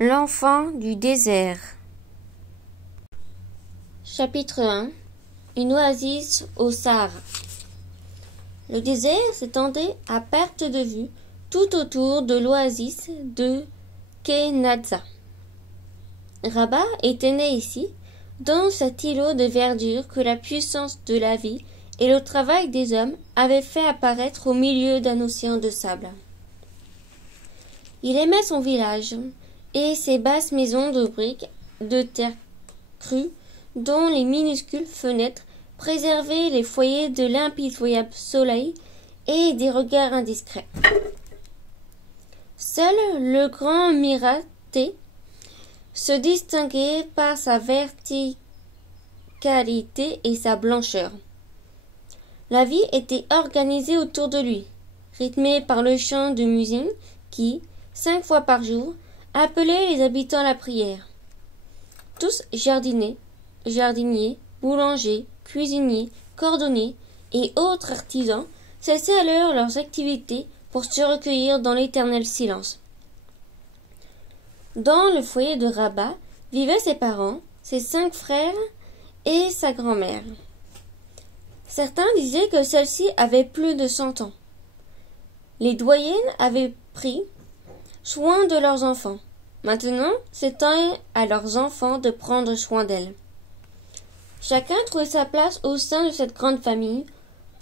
L'enfant du désert. Chapitre 1. Une oasis au Sahara. Le désert s'étendait à perte de vue tout autour de l'oasis de Kenazza. Rabat était né ici, dans cet îlot de verdure que la puissance de la vie et le travail des hommes avaient fait apparaître au milieu d'un océan de sable. Il aimait son village et ses basses maisons de briques de terre crue dont les minuscules fenêtres préservaient les foyers de l'impitoyable soleil et des regards indiscrets. Seul le grand Miraté se distinguait par sa verticalité et sa blancheur. La vie était organisée autour de lui, rythmée par le chant de muezzin qui, 5 fois par jour, appelait les habitants à la prière. Tous jardiniers, boulangers, cuisiniers, cordonniers et autres artisans cessaient alors leurs activités pour se recueillir dans l'éternel silence. Dans le foyer de Rabat vivaient ses parents, ses 5 frères et sa grand-mère. Certains disaient que celle-ci avait plus de 100 ans. Les doyennes avaient pris soin de leurs enfants. Maintenant, c'était à leurs enfants de prendre soin d'elles. Chacun trouvait sa place au sein de cette grande famille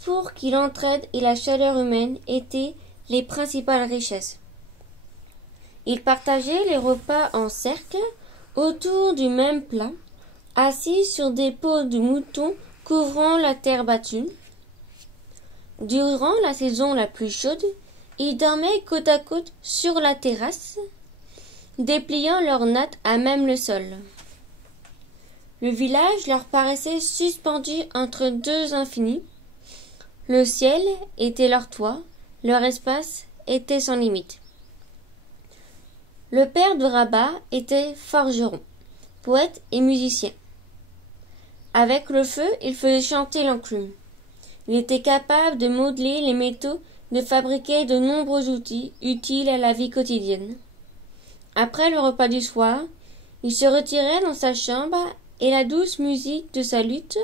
pour qui l'entraide et la chaleur humaine étaient les principales richesses. Ils partageaient les repas en cercle autour du même plat, assis sur des peaux de mouton couvrant la terre battue. Durant la saison la plus chaude, ils dormaient côte à côte sur la terrasse, dépliant leurs nattes à même le sol. Le village leur paraissait suspendu entre deux infinis. Le ciel était leur toit, leur espace était sans limite. Le père de Rabat était forgeron, poète et musicien. Avec le feu, il faisait chanter l'enclume. Il était capable de modeler les métaux, de fabriquer de nombreux outils utiles à la vie quotidienne. Après le repas du soir, il se retirait dans sa chambre et la douce musique de sa luth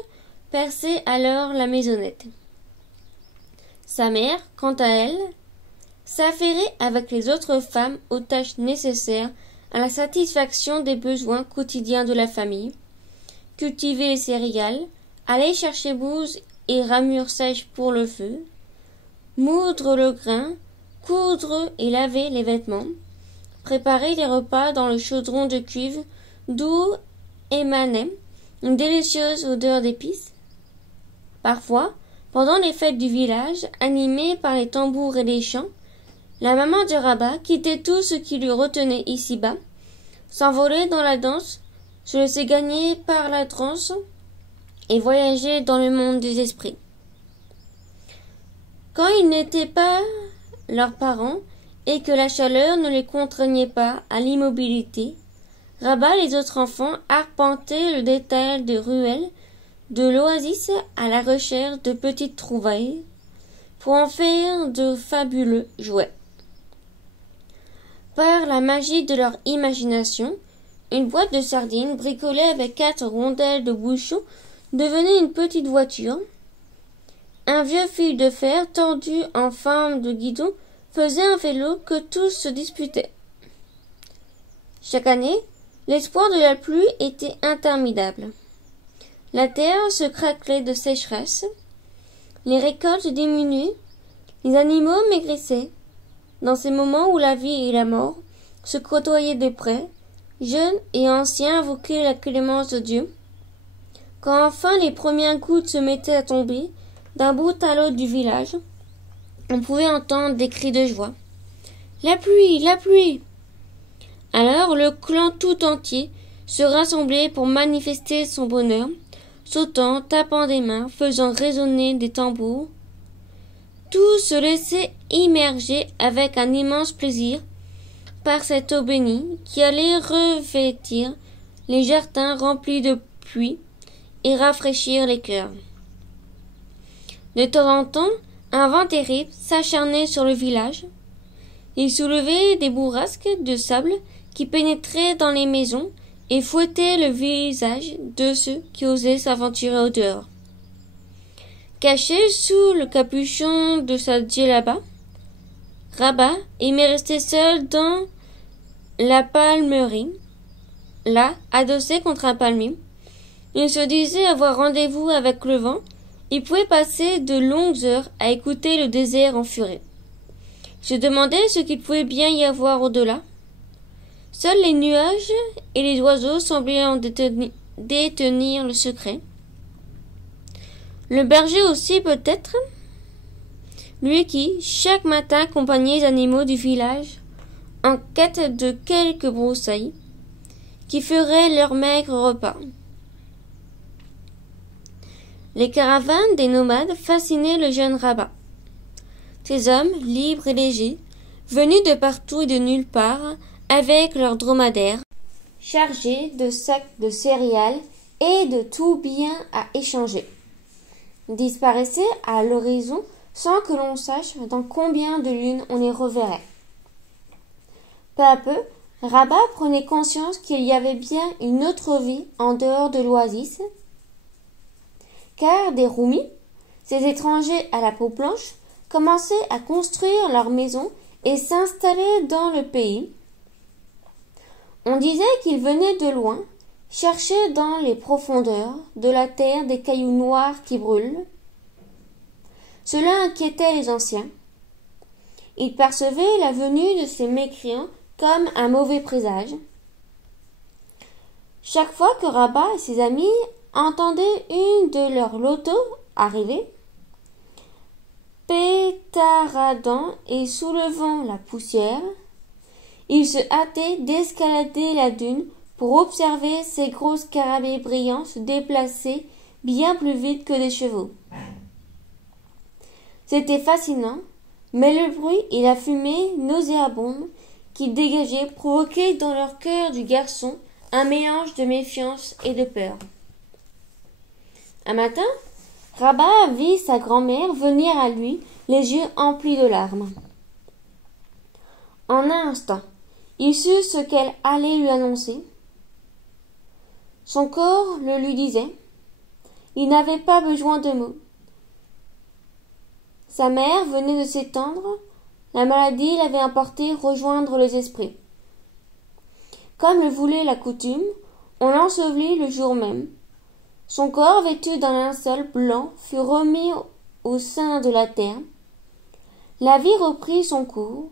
perçait alors la maisonnette. Sa mère, quant à elle, s'affairait avec les autres femmes aux tâches nécessaires à la satisfaction des besoins quotidiens de la famille, cultiver les céréales, aller chercher bouse et ramures sèches pour le feu, moudre le grain, coudre et laver les vêtements, préparer les repas dans le chaudron de cuivre d'où émanait une délicieuse odeur d'épices. Parfois, pendant les fêtes du village, animées par les tambours et les chants, la maman de Rabat quittait tout ce qui lui retenait ici-bas, s'envolait dans la danse, se laissait gagner par la transe et voyageait dans le monde des esprits. Quand ils n'étaient pas leurs parents et que la chaleur ne les contraignait pas à l'immobilité, Rabat et les autres enfants arpentaient le détail des ruelles de l'oasis à la recherche de petites trouvailles pour en faire de fabuleux jouets. Par la magie de leur imagination, une boîte de sardines bricolée avec 4 rondelles de bouchon devenait une petite voiture. Un vieux fil de fer tordu en forme de guidon faisait un vélo que tous se disputaient. Chaque année, l'espoir de la pluie était interminable. La terre se craquelait de sécheresse, les récoltes diminuaient, les animaux maigrissaient. Dans ces moments où la vie et la mort se côtoyaient de près, jeunes et anciens invoquaient la clémence de Dieu. Quand enfin les premières gouttes se mettaient à tomber, d'un bout à l'autre du village, on pouvait entendre des cris de joie. « La pluie! La pluie !» Alors le clan tout entier se rassemblait pour manifester son bonheur, sautant, tapant des mains, faisant résonner des tambours. Tout se laissait immerger avec un immense plaisir par cette eau bénie qui allait revêtir les jardins remplis de pluie et rafraîchir les cœurs. De temps en temps, un vent terrible s'acharnait sur le village. Il soulevait des bourrasques de sable qui pénétrait dans les maisons et fouettait le visage de ceux qui osaient s'aventurer au dehors. Caché sous le capuchon de sa djellaba, Rabba aimait rester seul dans la palmerie. Là, adossé contre un palmier, il se disait avoir rendez-vous avec le vent. Il pouvait passer de longues heures à écouter le désert en furie. Il se demandait ce qu'il pouvait bien y avoir au-delà. Seuls les nuages et les oiseaux semblaient en détenir le secret. Le berger aussi peut-être, lui qui, chaque matin, accompagnait les animaux du village en quête de quelques broussailles qui feraient leur maigre repas. Les caravanes des nomades fascinaient le jeune rabbin. Ces hommes, libres et légers, venus de partout et de nulle part, avec leurs dromadaires, chargés de sacs de céréales et de tout bien à échanger, disparaissaient à l'horizon sans que l'on sache dans combien de lunes on les reverrait. Peu à peu, Rabba prenait conscience qu'il y avait bien une autre vie en dehors de l'oasis, car des Roumis, ces étrangers à la peau blanche, commençaient à construire leurs maisons et s'installer dans le pays. On disait qu'ils venaient de loin, chercher dans les profondeurs de la terre des cailloux noirs qui brûlent. Cela inquiétait les anciens. Ils percevaient la venue de ces mécréants comme un mauvais présage. Chaque fois que Rabba et ses amis entendaient une de leurs lotos arriver, pétaradant et soulevant la poussière, ils se hâtaient d'escalader la dune pour observer ces gros scarabées brillants se déplacer bien plus vite que des chevaux. C'était fascinant, mais le bruit et la fumée nauséabonde qui dégageaient provoquaient dans leur cœur du garçon un mélange de méfiance et de peur. Un matin, Rabba vit sa grand-mère venir à lui, les yeux emplis de larmes. En un instant, il sut ce qu'elle allait lui annoncer. Son corps le lui disait. Il n'avait pas besoin de mots. Sa mère venait de s'étendre. La maladie l'avait emporté rejoindre les esprits. Comme le voulait la coutume, on l'ensevelit le jour même. Son corps, vêtu d'un linceul blanc, fut remis au sein de la terre. La vie reprit son cours,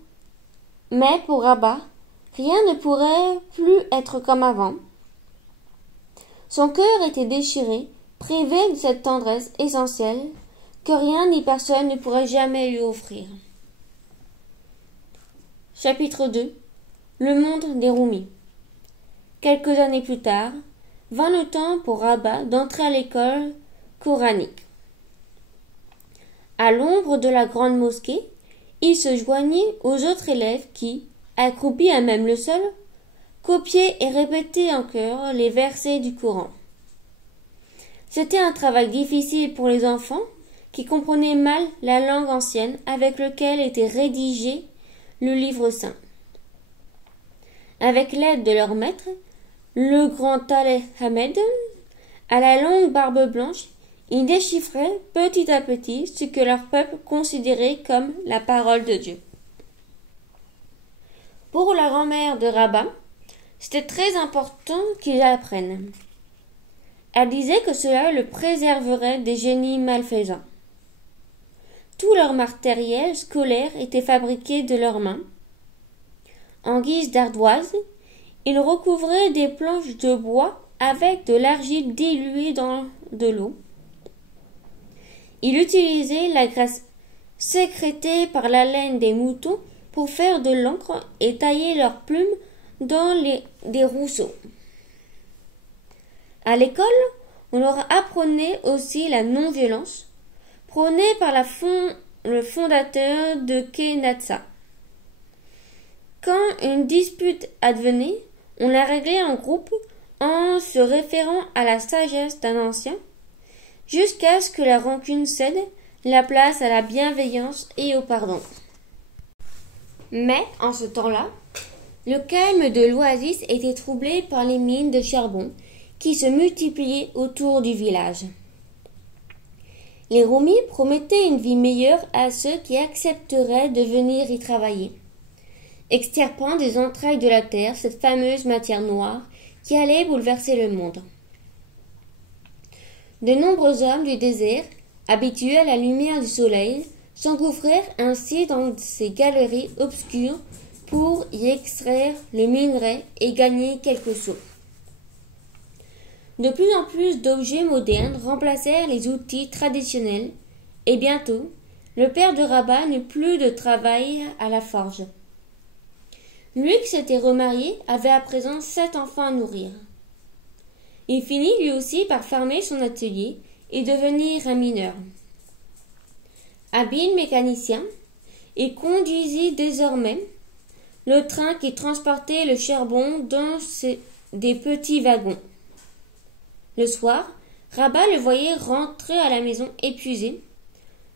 mais pour Rabba, rien ne pourrait plus être comme avant. Son cœur était déchiré, privé de cette tendresse essentielle que rien ni personne ne pourrait jamais lui offrir. Chapitre 2. Le monde des Roumis. Quelques années plus tard, vint le temps pour Rabba d'entrer à l'école coranique. À l'ombre de la grande mosquée, il se joignit aux autres élèves qui, accroupis à même le sol, copiaient et répétaient en chœur les versets du Coran. C'était un travail difficile pour les enfants qui comprenaient mal la langue ancienne avec laquelle était rédigé le livre saint. Avec l'aide de leur maître, le grand Taleh Hamed, à la longue barbe blanche, ils déchiffraient petit à petit ce que leur peuple considérait comme la parole de Dieu. Pour la grand-mère de Rabba, c'était très important qu'ils apprennent. Elle disait que cela le préserverait des génies malfaisants. Tout leur matériel scolaire était fabriqué de leurs mains. En guise d'ardoise, ils recouvraient des planches de bois avec de l'argile diluée dans de l'eau. Ils utilisaient la graisse sécrétée par la laine des moutons pour faire de l'encre et tailler leurs plumes dans des rousseaux. À l'école, on leur apprenait aussi la non-violence, prônée par le fondateur de Kenatsa. Quand une dispute advenait, on la réglait en groupe en se référant à la sagesse d'un ancien, jusqu'à ce que la rancune cède la place à la bienveillance et au pardon. Mais, en ce temps-là, Le calme de l'oasis était troublé par les mines de charbon qui se multipliaient autour du village. Les Roumis promettaient une vie meilleure à ceux qui accepteraient de venir y travailler, extirpant des entrailles de la terre cette fameuse matière noire qui allait bouleverser le monde. De nombreux hommes du désert, habitués à la lumière du soleil, s'engouffrèrent ainsi dans ces galeries obscures pour y extraire le minerai et gagner quelques sous. De plus en plus d'objets modernes remplacèrent les outils traditionnels et bientôt, le père de Rabat n'eut plus de travail à la forge. Lui qui s'était remarié avait à présent 7 enfants à nourrir. Il finit lui aussi par fermer son atelier et devenir un mineur. Habile mécanicien, il conduisit désormais le train qui transportait le charbon dans des petits wagons. Le soir, Rabat le voyait rentrer à la maison épuisé,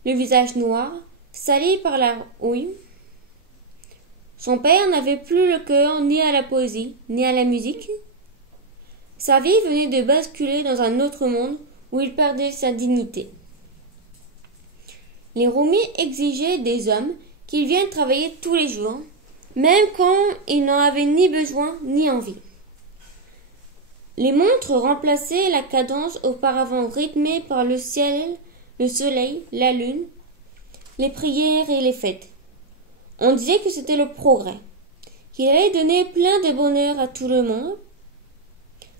le visage noir, sali par la houille. Son père n'avait plus le cœur ni à la poésie, ni à la musique. Sa vie venait de basculer dans un autre monde où il perdait sa dignité. Les Roumis exigeaient des hommes qu'ils viennent travailler tous les jours, même quand ils n'en avaient ni besoin ni envie. Les montres remplaçaient la cadence auparavant rythmée par le ciel, le soleil, la lune, les prières et les fêtes. On disait que c'était le progrès, qu'il allait donner plein de bonheur à tout le monde.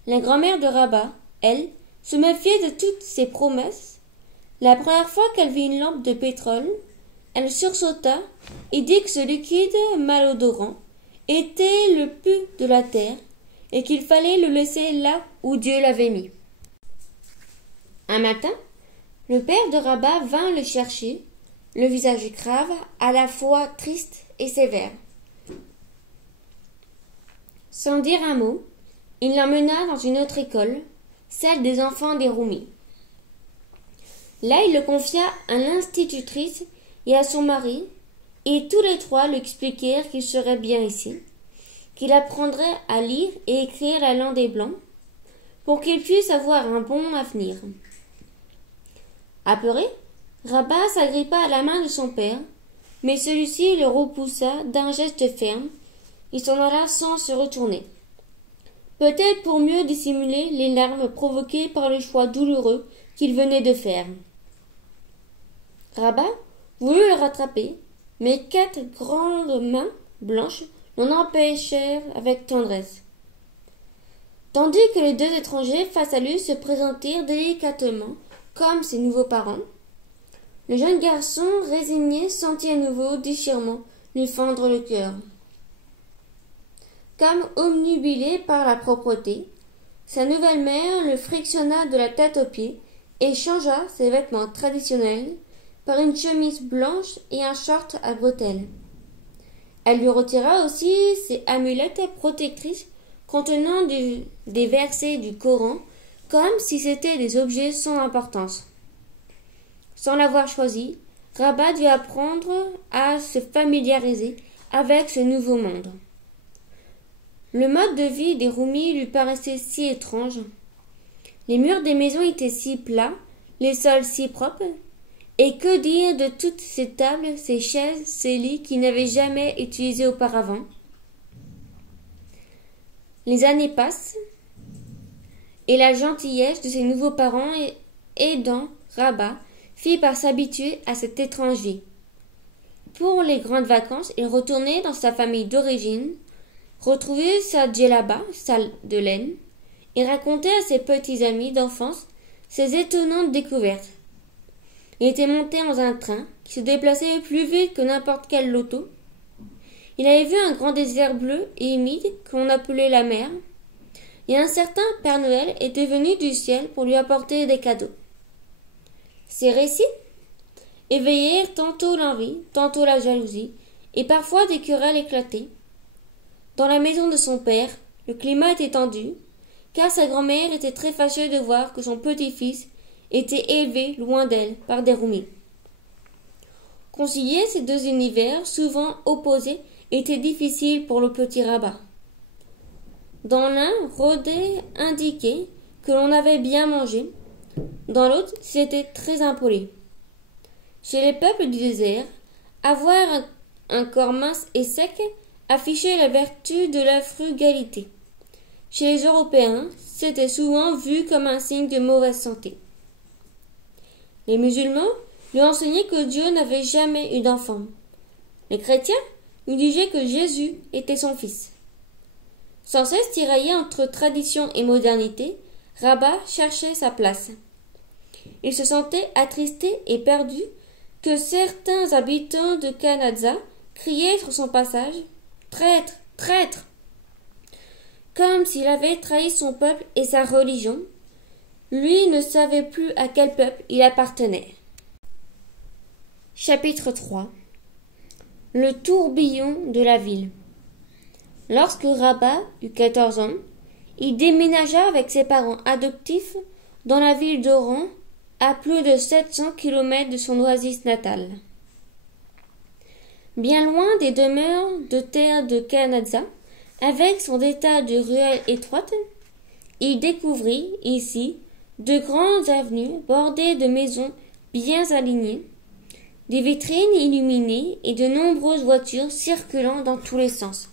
La grand-mère de Rabat, elle, se méfiait de toutes ces promesses. La première fois qu'elle vit une lampe de pétrole, elle sursauta et dit que ce liquide malodorant était le pu de la terre et qu'il fallait le laisser là où Dieu l'avait mis. Un matin, le père de Rabat vint le chercher, le visage grave, à la fois triste et sévère. Sans dire un mot, il l'emmena dans une autre école, celle des enfants des Roumis. Là, il le confia à l'institutrice et à son mari, et tous les trois lui expliquèrent qu'il serait bien ici, qu'il apprendrait à lire et écrire la langue des Blancs, pour qu'il puisse avoir un bon avenir. Apeuré, Rabat s'agrippa à la main de son père, mais celui-ci le repoussa d'un geste ferme. Il s'en alla sans se retourner. Peut-être pour mieux dissimuler les larmes provoquées par le choix douloureux qu'il venait de faire. Rabat voulut le rattraper, mais 4 grandes mains blanches l'en empêchèrent avec tendresse. Tandis que les 2 étrangers face à lui se présentèrent délicatement comme ses nouveaux parents, le jeune garçon résigné sentit à nouveau déchirement lui fendre le cœur. Comme obnubilé par la propreté, sa nouvelle mère le frictionna de la tête aux pieds et changea ses vêtements traditionnels par une chemise blanche et un short à bretelles. Elle lui retira aussi ses amulettes protectrices contenant des versets du Coran, comme si c'étaient des objets sans importance. Sans l'avoir choisi, Rabat dut apprendre à se familiariser avec ce nouveau monde. Le mode de vie des Roumis lui paraissait si étrange. Les murs des maisons étaient si plats, les sols si propres, et que dire de toutes ces tables, ces chaises, ces lits qu'il n'avait jamais utilisés auparavant. Les années passent, et la gentillesse de ses nouveaux parents aidant Rabat fit par s'habituer à cette étrange vie. Pour les grandes vacances, il retournait dans sa famille d'origine, retrouvait sa djellaba, salle de laine, et racontait à ses petits amis d'enfance ses étonnantes découvertes. Il était monté dans un train qui se déplaçait plus vite que n'importe quel loto. Il avait vu un grand désert bleu et humide qu'on appelait la mer, et un certain Père Noël était venu du ciel pour lui apporter des cadeaux. Ces récits éveillèrent tantôt l'envie, tantôt la jalousie, et parfois des querelles éclatées. Dans la maison de son père, le climat était tendu, car sa grand-mère était très fâchée de voir que son petit-fils était élevé loin d'elle par des Roumis. Concilier ces 2 univers, souvent opposés, était difficile pour le petit rabbin. Dans l'un, Rodet indiquait que l'on avait bien mangé, dans l'autre, c'était très impoli. Chez les peuples du désert, avoir un corps mince et sec affichait la vertu de la frugalité. Chez les Européens, c'était souvent vu comme un signe de mauvaise santé. Les musulmans lui enseignaient que Dieu n'avait jamais eu d'enfant. Les chrétiens lui disaient que Jésus était son fils. Sans cesse tiraillé entre tradition et modernité, Rabat cherchait sa place. Il se sentait attristé et perdu que certains habitants de Canazza criaient sur son passage « Traître, traître !» comme s'il avait trahi son peuple et sa religion. Lui ne savait plus à quel peuple il appartenait. Chapitre 3. Le tourbillon de la ville. Lorsque Rabat eut 14 ans, il déménagea avec ses parents adoptifs dans la ville d'Oran, à plus de 700 kilomètres de son oasis natale. Bien loin des demeures de terre de Canazza, avec son état de ruelles étroites, il découvrit ici de grandes avenues bordées de maisons bien alignées, des vitrines illuminées et de nombreuses voitures circulant dans tous les sens.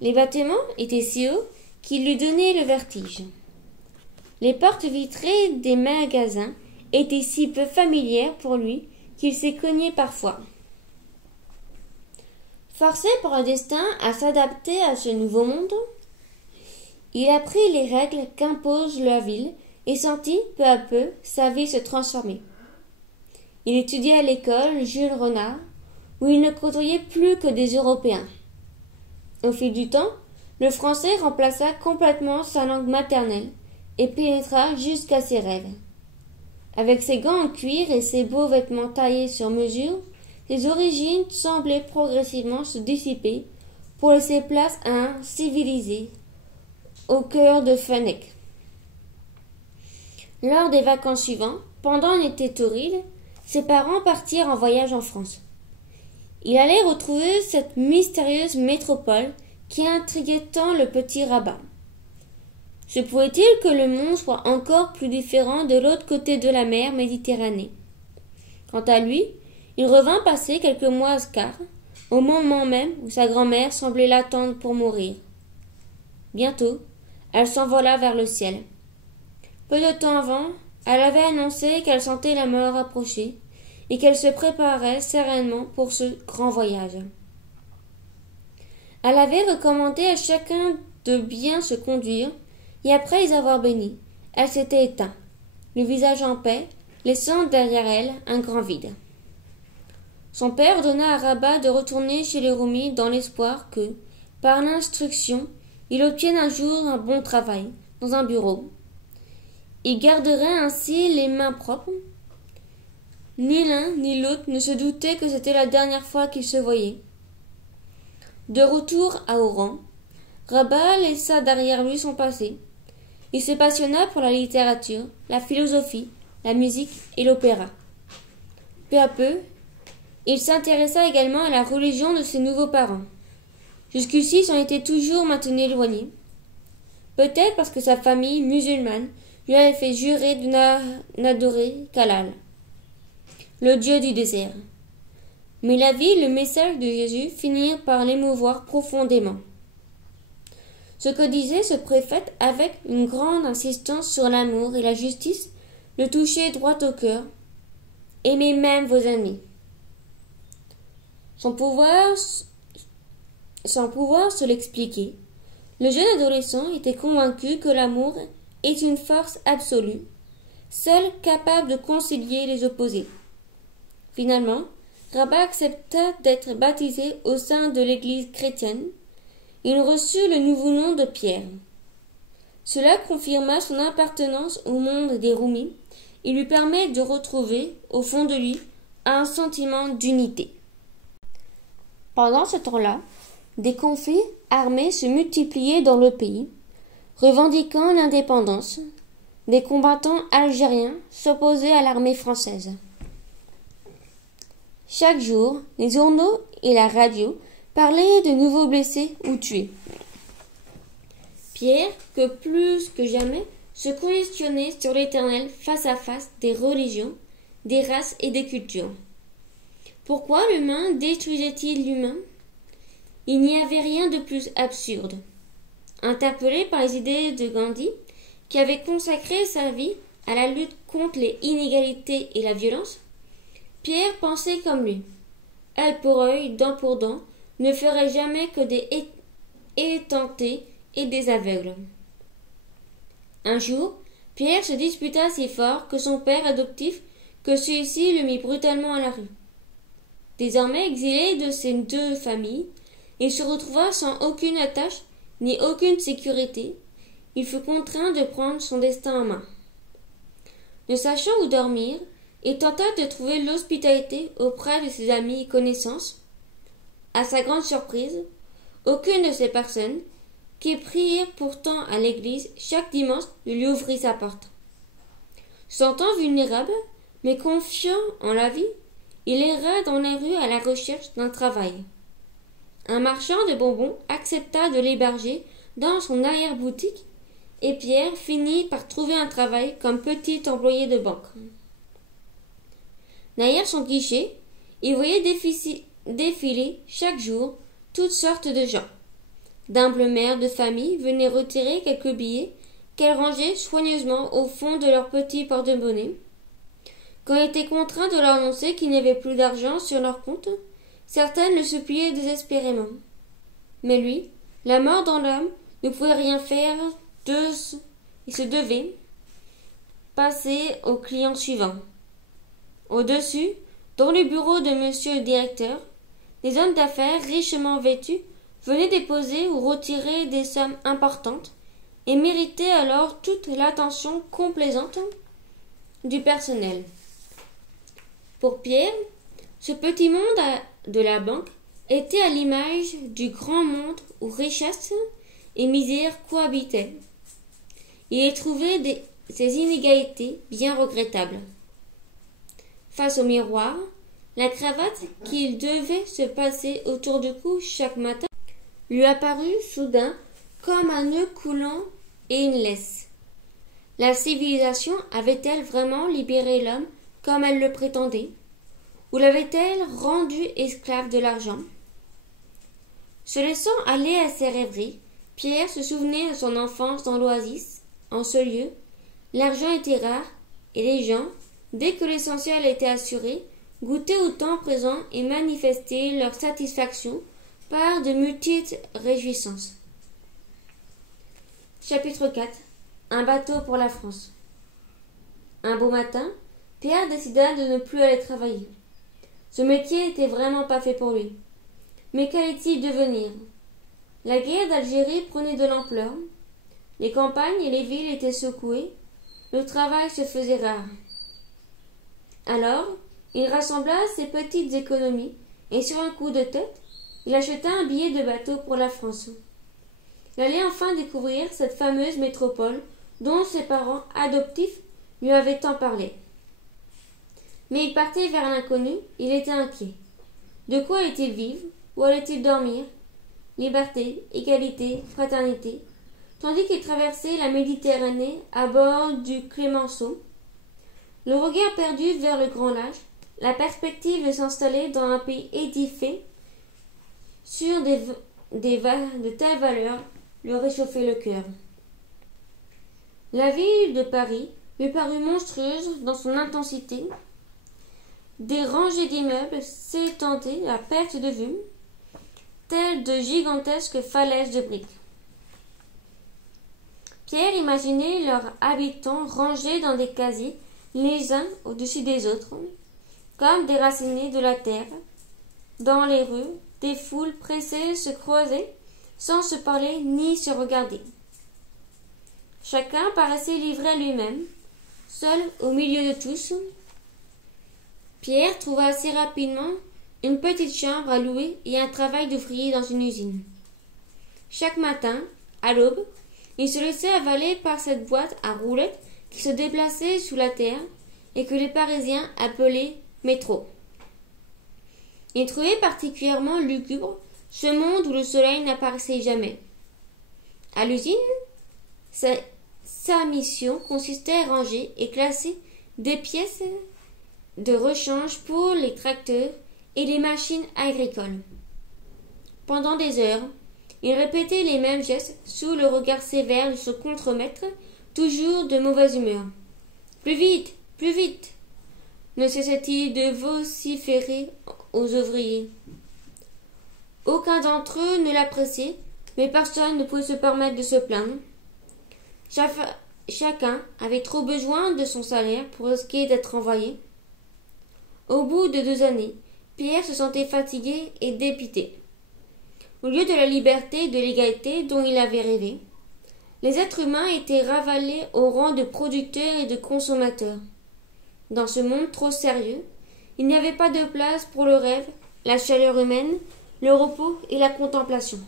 Les bâtiments étaient si hauts qu'ils lui donnaient le vertige. Les portes vitrées des magasins étaient si peu familières pour lui qu'il s'est cogné parfois. Forcé par le destin à s'adapter à ce nouveau monde, il apprit les règles qu'impose la ville et sentit peu à peu sa vie se transformer. Il étudiait à l'école Jules Renard, où il ne côtoyait plus que des Européens. Au fil du temps, le français remplaça complètement sa langue maternelle et pénétra jusqu'à ses rêves. Avec ses gants en cuir et ses beaux vêtements taillés sur mesure, ses origines semblaient progressivement se dissiper pour laisser place à un civilisé au cœur de Fennec. Lors des vacances suivantes, pendant un été torride, ses parents partirent en voyage en France. Il allait retrouver cette mystérieuse métropole qui intriguait tant le petit rabbin. Se pouvait-il que le monde soit encore plus différent de l'autre côté de la mer Méditerranée? Quant à lui, il revint passer quelques mois à Ascar, au moment même où sa grand-mère semblait l'attendre pour mourir. Bientôt, elle s'envola vers le ciel. Peu de temps avant, elle avait annoncé qu'elle sentait la mort approcher et qu'elle se préparait sereinement pour ce grand voyage. Elle avait recommandé à chacun de bien se conduire, et après les avoir bénis, elle s'était éteinte, le visage en paix, laissant derrière elle un grand vide. Son père ordonna à Rabat de retourner chez les Roumis dans l'espoir que, par l'instruction, il obtienne un jour un bon travail, dans un bureau. Il garderait ainsi les mains propres. Ni l'un ni l'autre ne se doutait que c'était la dernière fois qu'ils se voyaient. De retour à Oran, Rabat laissa derrière lui son passé. Il se passionna pour la littérature, la philosophie, la musique et l'opéra. Peu à peu, il s'intéressa également à la religion de ses nouveaux parents. Jusqu'ici, ils s'en étaient toujours maintenus éloignés. Peut-être parce que sa famille musulmane lui avait fait jurer de n'adorer qu'Allah, le dieu du désert. Mais la vie et le message de Jésus finirent par l'émouvoir profondément. Ce que disait ce prophète avec une grande insistance sur l'amour et la justice le touchait droit au cœur. Aimez même vos ennemis. Sans pouvoir se l'expliquer, le jeune adolescent était convaincu que l'amour est une force absolue, seule capable de concilier les opposés. Finalement, Rabat accepta d'être baptisé au sein de l'Église chrétienne. Il reçut le nouveau nom de Pierre. Cela confirma son appartenance au monde des Roumis et lui permet de retrouver, au fond de lui, un sentiment d'unité. Pendant ce temps-là, des conflits armés se multipliaient dans le pays, revendiquant l'indépendance. Des combattants algériens s'opposaient à l'armée française. Chaque jour, les journaux et la radio parlaient de nouveaux blessés ou tués. Pierre, que plus que jamais, se questionnait sur l'éternel face à face des religions, des races et des cultures. Pourquoi l'humain détruisait-il l'humain? Il n'y avait rien de plus absurde. Interpellé par les idées de Gandhi, qui avait consacré sa vie à la lutte contre les inégalités et la violence, Pierre pensait comme lui. Œil pour œil, dent pour dent, ne ferait jamais que des édentés et des aveugles. Un jour, Pierre se disputa si fort que son père adoptif que celui-ci le mit brutalement à la rue. Désormais exilé de ses deux familles, il se retrouva sans aucune attache ni aucune sécurité. Il fut contraint de prendre son destin en main. Ne sachant où dormir, il tenta de trouver l'hospitalité auprès de ses amis et connaissances. À sa grande surprise, aucune de ces personnes, qui prièrent pourtant à l'église chaque dimanche, ne lui ouvrit sa porte. Se sentant vulnérable, mais confiant en la vie, il erra dans les rues à la recherche d'un travail. Un marchand de bonbons accepta de l'héberger dans son arrière-boutique et Pierre finit par trouver un travail comme petit employé de banque. Derrière son guichet, il voyait défiler chaque jour toutes sortes de gens. D'humbles mères de famille venaient retirer quelques billets qu'elles rangeaient soigneusement au fond de leur petit porte-monnaie. Quand il était contraint de leur annoncer qu'il n'y avait plus d'argent sur leur compte, certaines le suppliaient désespérément. Mais lui, la mort dans l'âme, ne pouvait rien faire, il se devait passer au client suivant. Au-dessus, dans le bureau de monsieur le directeur, des hommes d'affaires richement vêtus venaient déposer ou retirer des sommes importantes et méritaient alors toute l'attention complaisante du personnel. Pour Pierre, ce petit monde de la banque était à l'image du grand monde où richesse et misère cohabitaient. Il y trouvait ces inégalités bien regrettables. Face au miroir, la cravate qu'il devait se passer autour du cou chaque matin lui apparut soudain comme un nœud coulant et une laisse. La civilisation avait-elle vraiment libéré l'homme comme elle le prétendait, ou l'avait-elle rendu esclave de l'argent? Se laissant aller à ses rêveries, Pierre se souvenait de son enfance dans l'oasis. En ce lieu, l'argent était rare et les gens, dès que l'essentiel était assuré, goûtaient au temps présent et manifestaient leur satisfaction par de multiples réjouissances. Chapitre 4. Un bateau pour la France. Un beau matin, Pierre décida de ne plus aller travailler. Ce métier n'était vraiment pas fait pour lui. Mais qu'allait-il devenir? La guerre d'Algérie prenait de l'ampleur. Les campagnes et les villes étaient secouées. Le travail se faisait rare. Alors, il rassembla ses petites économies et sur un coup de tête, il acheta un billet de bateau pour la France. Il allait enfin découvrir cette fameuse métropole dont ses parents adoptifs lui avaient tant parlé. Mais il partait vers l'inconnu, il était inquiet. De quoi allait-il vivre? Où allait-il dormir? Liberté, égalité, fraternité. Tandis qu'il traversait la Méditerranée à bord du Clémenceau, le regard perdu vers le grand large, la perspective de s'installer dans un pays édifié sur de telles valeurs lui réchauffait le cœur. La ville de Paris lui parut monstrueuse dans son intensité. Des rangées d'immeubles s'étendaient à perte de vue, telles de gigantesques falaises de briques. Pierre imaginait leurs habitants rangés dans des casiers, les uns au-dessus des autres, comme déracinés de la terre. Dans les rues, des foules pressées se croisaient, sans se parler ni se regarder. Chacun paraissait livré à lui-même, seul au milieu de tous. Pierre trouva assez rapidement une petite chambre à louer et un travail d'ouvrier dans une usine. Chaque matin, à l'aube, il se laissait avaler par cette boîte à roulettes qui se déplaçait sous la terre et que les Parisiens appelaient métro. Il trouvait particulièrement lugubre ce monde où le soleil n'apparaissait jamais. À l'usine, sa mission consistait à ranger et classer des pièces de rechange pour les tracteurs et les machines agricoles. Pendant des heures, il répétait les mêmes gestes sous le regard sévère de son contremaître, toujours de mauvaise humeur. Plus vite, plus vite, ne cessait-il de vociférer aux ouvriers. Aucun d'entre eux ne l'appréciait, mais personne ne pouvait se permettre de se plaindre. Chacun avait trop besoin de son salaire pour risquer d'être envoyé. Au bout de 2 années, Pierre se sentait fatigué et dépité. Au lieu de la liberté et de l'égalité dont il avait rêvé, les êtres humains étaient ravalés au rang de producteurs et de consommateurs. Dans ce monde trop sérieux, il n'y avait pas de place pour le rêve, la chaleur humaine, le repos et la contemplation.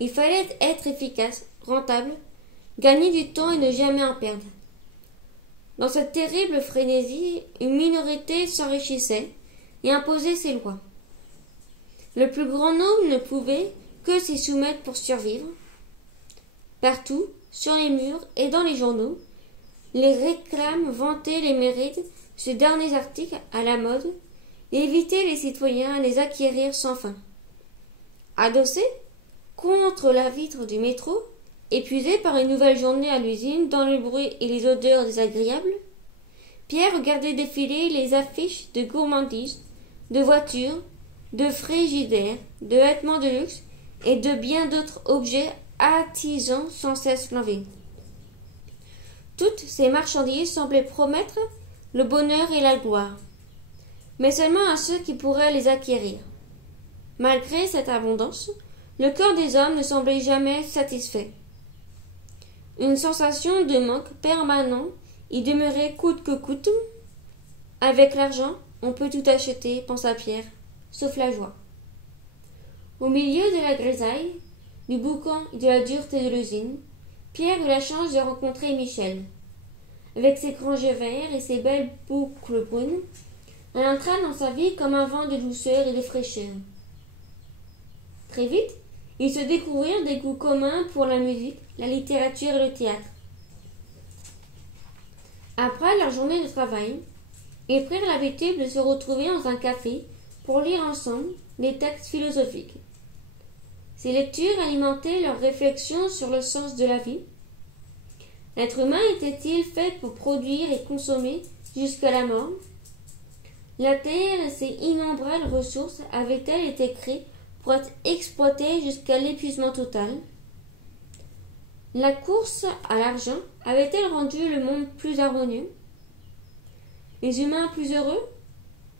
Il fallait être efficace, rentable, gagner du temps et ne jamais en perdre. Dans cette terrible frénésie, une minorité s'enrichissait et imposait ses lois. Le plus grand nombre ne pouvait que s'y soumettre pour survivre. Partout, sur les murs et dans les journaux, les réclames vantaient les mérites de ces derniers articles à la mode et invitaient les citoyens à les acquérir sans fin. Adossé contre la vitre du métro, épuisé par une nouvelle journée à l'usine dans le bruit et les odeurs désagréables, Pierre regardait défiler les affiches de gourmandises, de voitures, de frigidaires, de vêtements de luxe et de bien d'autres objets attisant sans cesse l'envie. Toutes ces marchandises semblaient promettre le bonheur et la gloire, mais seulement à ceux qui pourraient les acquérir. Malgré cette abondance, le cœur des hommes ne semblait jamais satisfait. Une sensation de manque permanent y demeurait coûte que coûte. Avec l'argent, on peut tout acheter, pensa Pierre, sauf la joie. Au milieu de la grisaille, du boucan et de la dureté de l'usine, Pierre eut la chance de rencontrer Michel. Avec ses grands yeux verts et ses belles boucles brunes, elle entra dans sa vie comme un vent de douceur et de fraîcheur. Très vite, ils se découvrirent des goûts communs pour la musique, la littérature et le théâtre. Après leur journée de travail, ils prirent l'habitude de se retrouver dans un café pour lire ensemble des textes philosophiques. Ces lectures alimentaient leurs réflexions sur le sens de la vie. L'être humain était-il fait pour produire et consommer jusqu'à la mort? La terre et ses innombrables ressources avaient-elles été créées pour être exploitées jusqu'à l'épuisement total? La course à l'argent avait-elle rendu le monde plus harmonieux? Les humains plus heureux?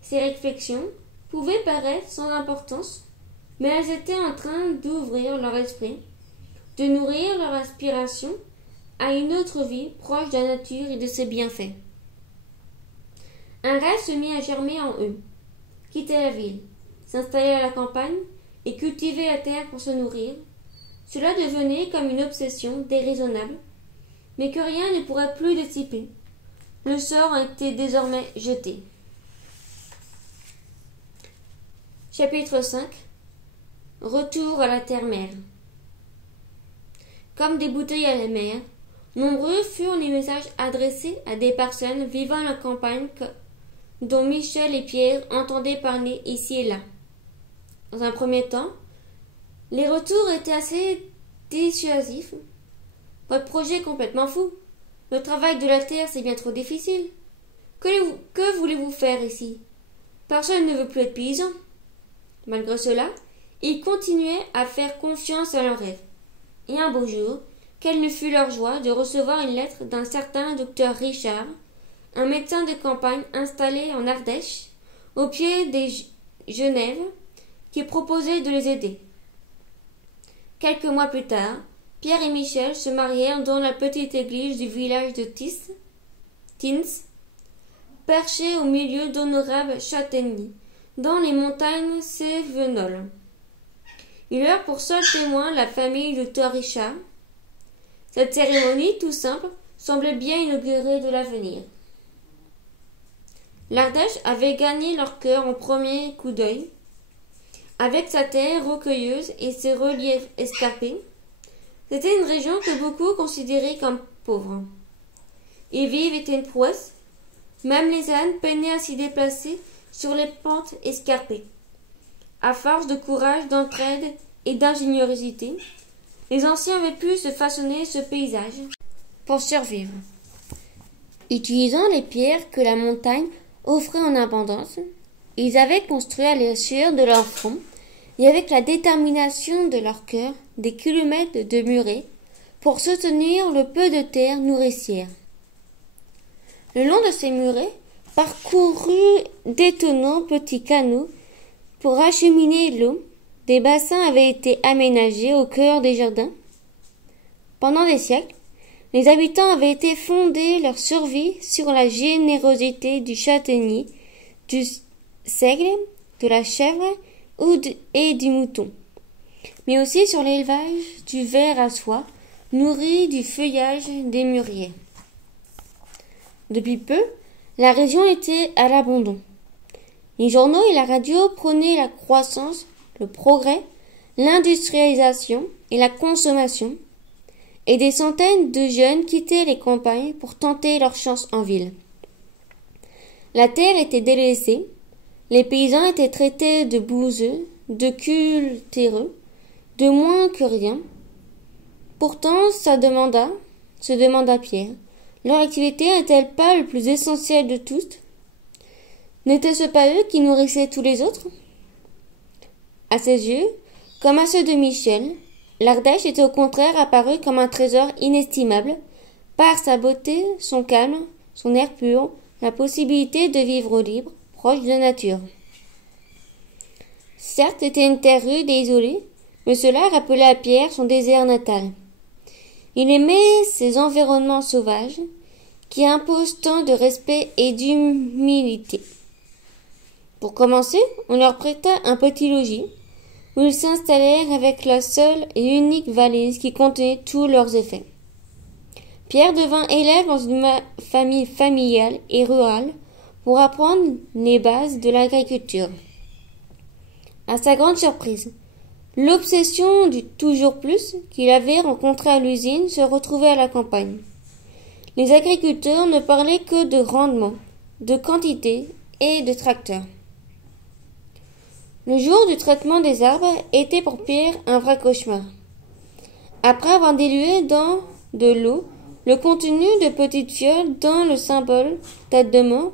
Ces réflexions pouvaient paraître sans importance, mais elles étaient en train d'ouvrir leur esprit, de nourrir leur aspiration à une autre vie proche de la nature et de ses bienfaits. Un rêve se mit à germer en eux. Quitter la ville, s'installer à la campagne et cultiver la terre pour se nourrir, cela devenait comme une obsession déraisonnable, mais que rien ne pourrait plus dissiper. Le sort était désormais jeté. Chapitre 5. Retour à la terre-mère. Comme des bouteilles à la mer, nombreux furent les messages adressés à des personnes vivant à la campagne dont Michel et Pierre entendaient parler ici et là. Dans un premier temps, les retours étaient assez dissuasifs. Votre projet est complètement fou. Le travail de la terre, c'est bien trop difficile. Que voulez-vous faire ici? Personne ne veut plus être paysan. Malgré cela, ils continuaient à faire confiance à leurs rêves. Et un beau jour, quelle ne fut leur joie de recevoir une lettre d'un certain docteur Richard, un médecin de campagne installé en Ardèche, au pied des Genève, qui proposait de les aider. Quelques mois plus tard, Pierre et Michel se marièrent dans la petite église du village de Tins, perchée au milieu d'honorables châtaigniers, dans les montagnes Cévenols. Il eurent pour seul témoin la famille du docteur Richard. Cette cérémonie, tout simple, semblait bien inaugurer de l'avenir. L'Ardèche avait gagné leur cœur en premier coup d'œil. Avec sa terre rocailleuse et ses reliefs escarpés, c'était une région que beaucoup considéraient comme pauvre. Y vivre était une prouesse. Même les ânes peinaient à s'y déplacer sur les pentes escarpées. À force de courage, d'entraide et d'ingéniosité, les anciens avaient pu se façonner ce paysage pour survivre. Utilisant les pierres que la montagne offrait en abondance, ils avaient construit à la sueur de leur front et avec la détermination de leur cœur des kilomètres de murets pour soutenir le peu de terre nourricière. Le long de ces murets parcourus d'étonnants petits canaux pour acheminer l'eau, des bassins avaient été aménagés au cœur des jardins. Pendant des siècles, les habitants avaient été fondés leur survie sur la générosité du châtaignier, du seigle, de la chèvre et du mouton, mais aussi sur l'élevage du ver à soie, nourri du feuillage des mûriers. Depuis peu, la région était à l'abandon. Les journaux et la radio prônaient la croissance, le progrès, l'industrialisation et la consommation, et des centaines de jeunes quittaient les campagnes pour tenter leur chance en ville. La terre était délaissée, les paysans étaient traités de bouseux, de cultéreux, de moins que rien. Pourtant, se demanda Pierre, leur activité n'est-elle pas le plus essentiel de toutes? N'était-ce pas eux qui nourrissaient tous les autres? À ses yeux, comme à ceux de Michel, l'Ardèche était au contraire apparue comme un trésor inestimable, par sa beauté, son calme, son air pur, la possibilité de vivre libre, proche de la nature. Certes, c'était une terre rude et isolée, mais cela rappelait à Pierre son désert natal. Il aimait ces environnements sauvages qui imposent tant de respect et d'humilité. Pour commencer, on leur prêta un petit logis où ils s'installèrent avec la seule et unique valise qui contenait tous leurs effets. Pierre devint élève dans une famille familiale et rurale pour apprendre les bases de l'agriculture. À sa grande surprise, l'obsession du toujours plus qu'il avait rencontré à l'usine se retrouvait à la campagne. Les agriculteurs ne parlaient que de rendement, de quantité et de tracteurs. Le jour du traitement des arbres était pour Pierre un vrai cauchemar. Après avoir dilué dans de l'eau le contenu de petites fioles dont le symbole tête de mort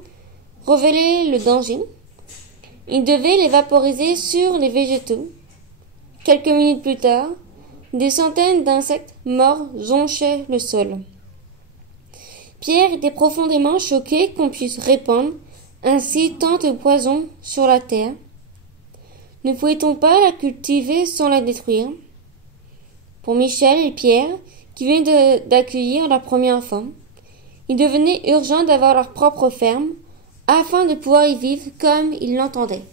révélait le danger, il devait les vaporiser sur les végétaux. Quelques minutes plus tard, des centaines d'insectes morts jonchaient le sol. Pierre était profondément choqué qu'on puisse répandre ainsi tant de poison sur la terre. Ne pouvait-on pas la cultiver sans la détruire? Pour Michel et Pierre, qui venaient d'accueillir leur premier enfant, il devenait urgent d'avoir leur propre ferme afin de pouvoir y vivre comme ils l'entendaient.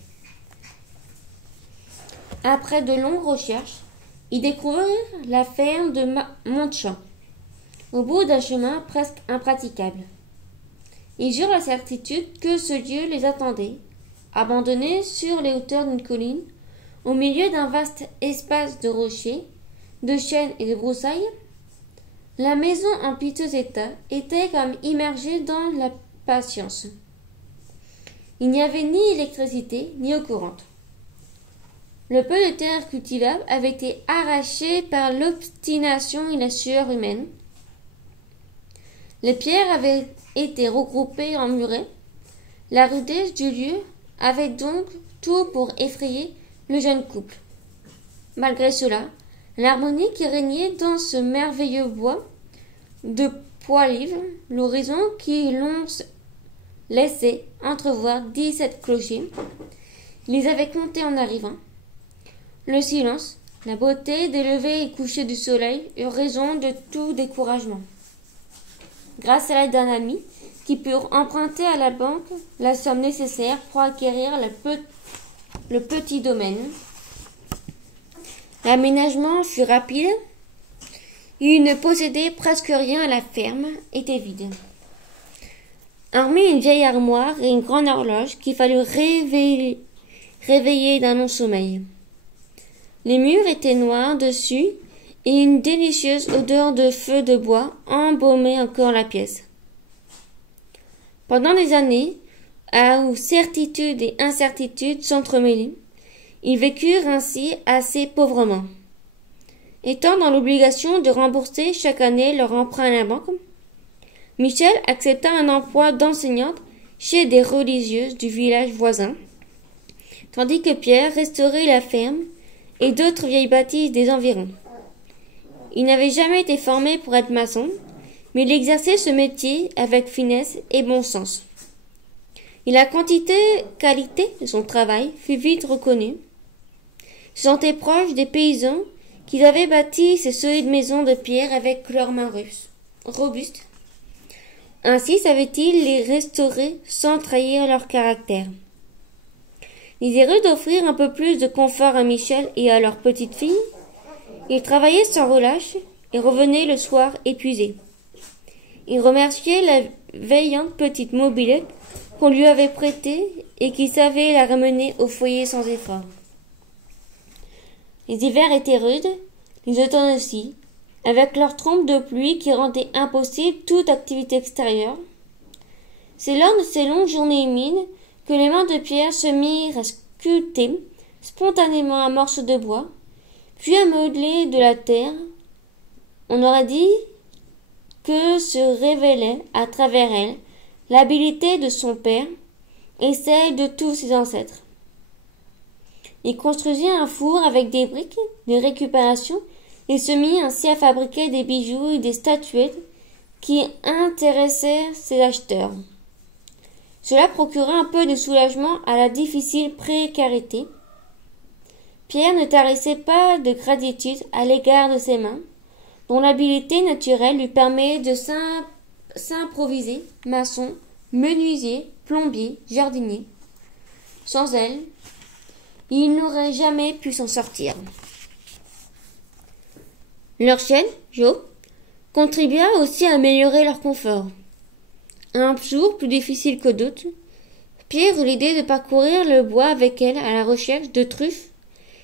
Après de longues recherches, ils découvrirent la ferme de Montchamp, au bout d'un chemin presque impraticable. Ils eurent la certitude que ce lieu les attendait, abandonné sur les hauteurs d'une colline, au milieu d'un vaste espace de rochers, de chênes et de broussailles. La maison en piteux état était comme immergée dans la patience. Il n'y avait ni électricité ni eau courante. Le peu de terre cultivable avait été arraché par l'obstination et la sueur humaine. Les pierres avaient été regroupées en murets. La rudesse du lieu avait donc tout pour effrayer le jeune couple. Malgré cela, l'harmonie qui régnait dans ce merveilleux bois de poilives, l'horizon qui l'on laissait entrevoir 17 clochers, ils avaient compté en arrivant. Le silence, la beauté des levers et couchers du soleil eurent raison de tout découragement. Grâce à l'aide d'un ami, qui purent emprunter à la banque la somme nécessaire pour acquérir le petit domaine. L'aménagement fut rapide. Ils ne possédaient presque rien à la ferme, était vide. hormis une vieille armoire et une grande horloge qu'il fallut réveiller d'un long sommeil. Les murs étaient noirs dessus et une délicieuse odeur de feu de bois embaumait encore la pièce. Pendant des années, où certitude et incertitude s'entremêlaient, ils vécurent ainsi assez pauvrement. Étant dans l'obligation de rembourser chaque année leur emprunt à la banque, Michel accepta un emploi d'enseignante chez des religieuses du village voisin, tandis que Pierre restaurait la ferme et d'autres vieilles bâtisses des environs. Il n'avait jamais été formé pour être maçon, mais il exerçait ce métier avec finesse et bon sens. Et la qualité de son travail fut vite reconnue. Il se sentait proche des paysans qui avaient bâti ces solides maisons de pierre avec leurs mains robustes. Ainsi savait-il les restaurer sans trahir leur caractère. Désireux d'offrir un peu plus de confort à Michel et à leur petite fille, il travaillait sans relâche et revenait le soir épuisé. Il remerciait la veillante petite mobilette qu'on lui avait prêtée et qui savait la ramener au foyer sans effort. Les hivers étaient rudes, les automnes aussi, avec leurs trompes de pluie qui rendaient impossible toute activité extérieure. C'est lors de ces longues journées humides que les mains de Pierre se mirent à sculpter spontanément un morceau de bois, puis à modeler de la terre. On aurait dit que se révélait à travers elle l'habileté de son père et celle de tous ses ancêtres. Il construisit un four avec des briques de récupération et se mit ainsi à fabriquer des bijoux et des statuettes qui intéressèrent ses acheteurs. Cela procura un peu de soulagement à la difficile précarité. Pierre ne tarissait pas de gratitude à l'égard de ses mains, dont l'habileté naturelle lui permet de s'improviser maçon, menuisier, plombier, jardinier. Sans elle, il n'aurait jamais pu s'en sortir. Leur chienne, Jo, contribua aussi à améliorer leur confort. Un jour plus difficile que d'autres, Pierre eut l'idée de parcourir le bois avec elle à la recherche de truffes,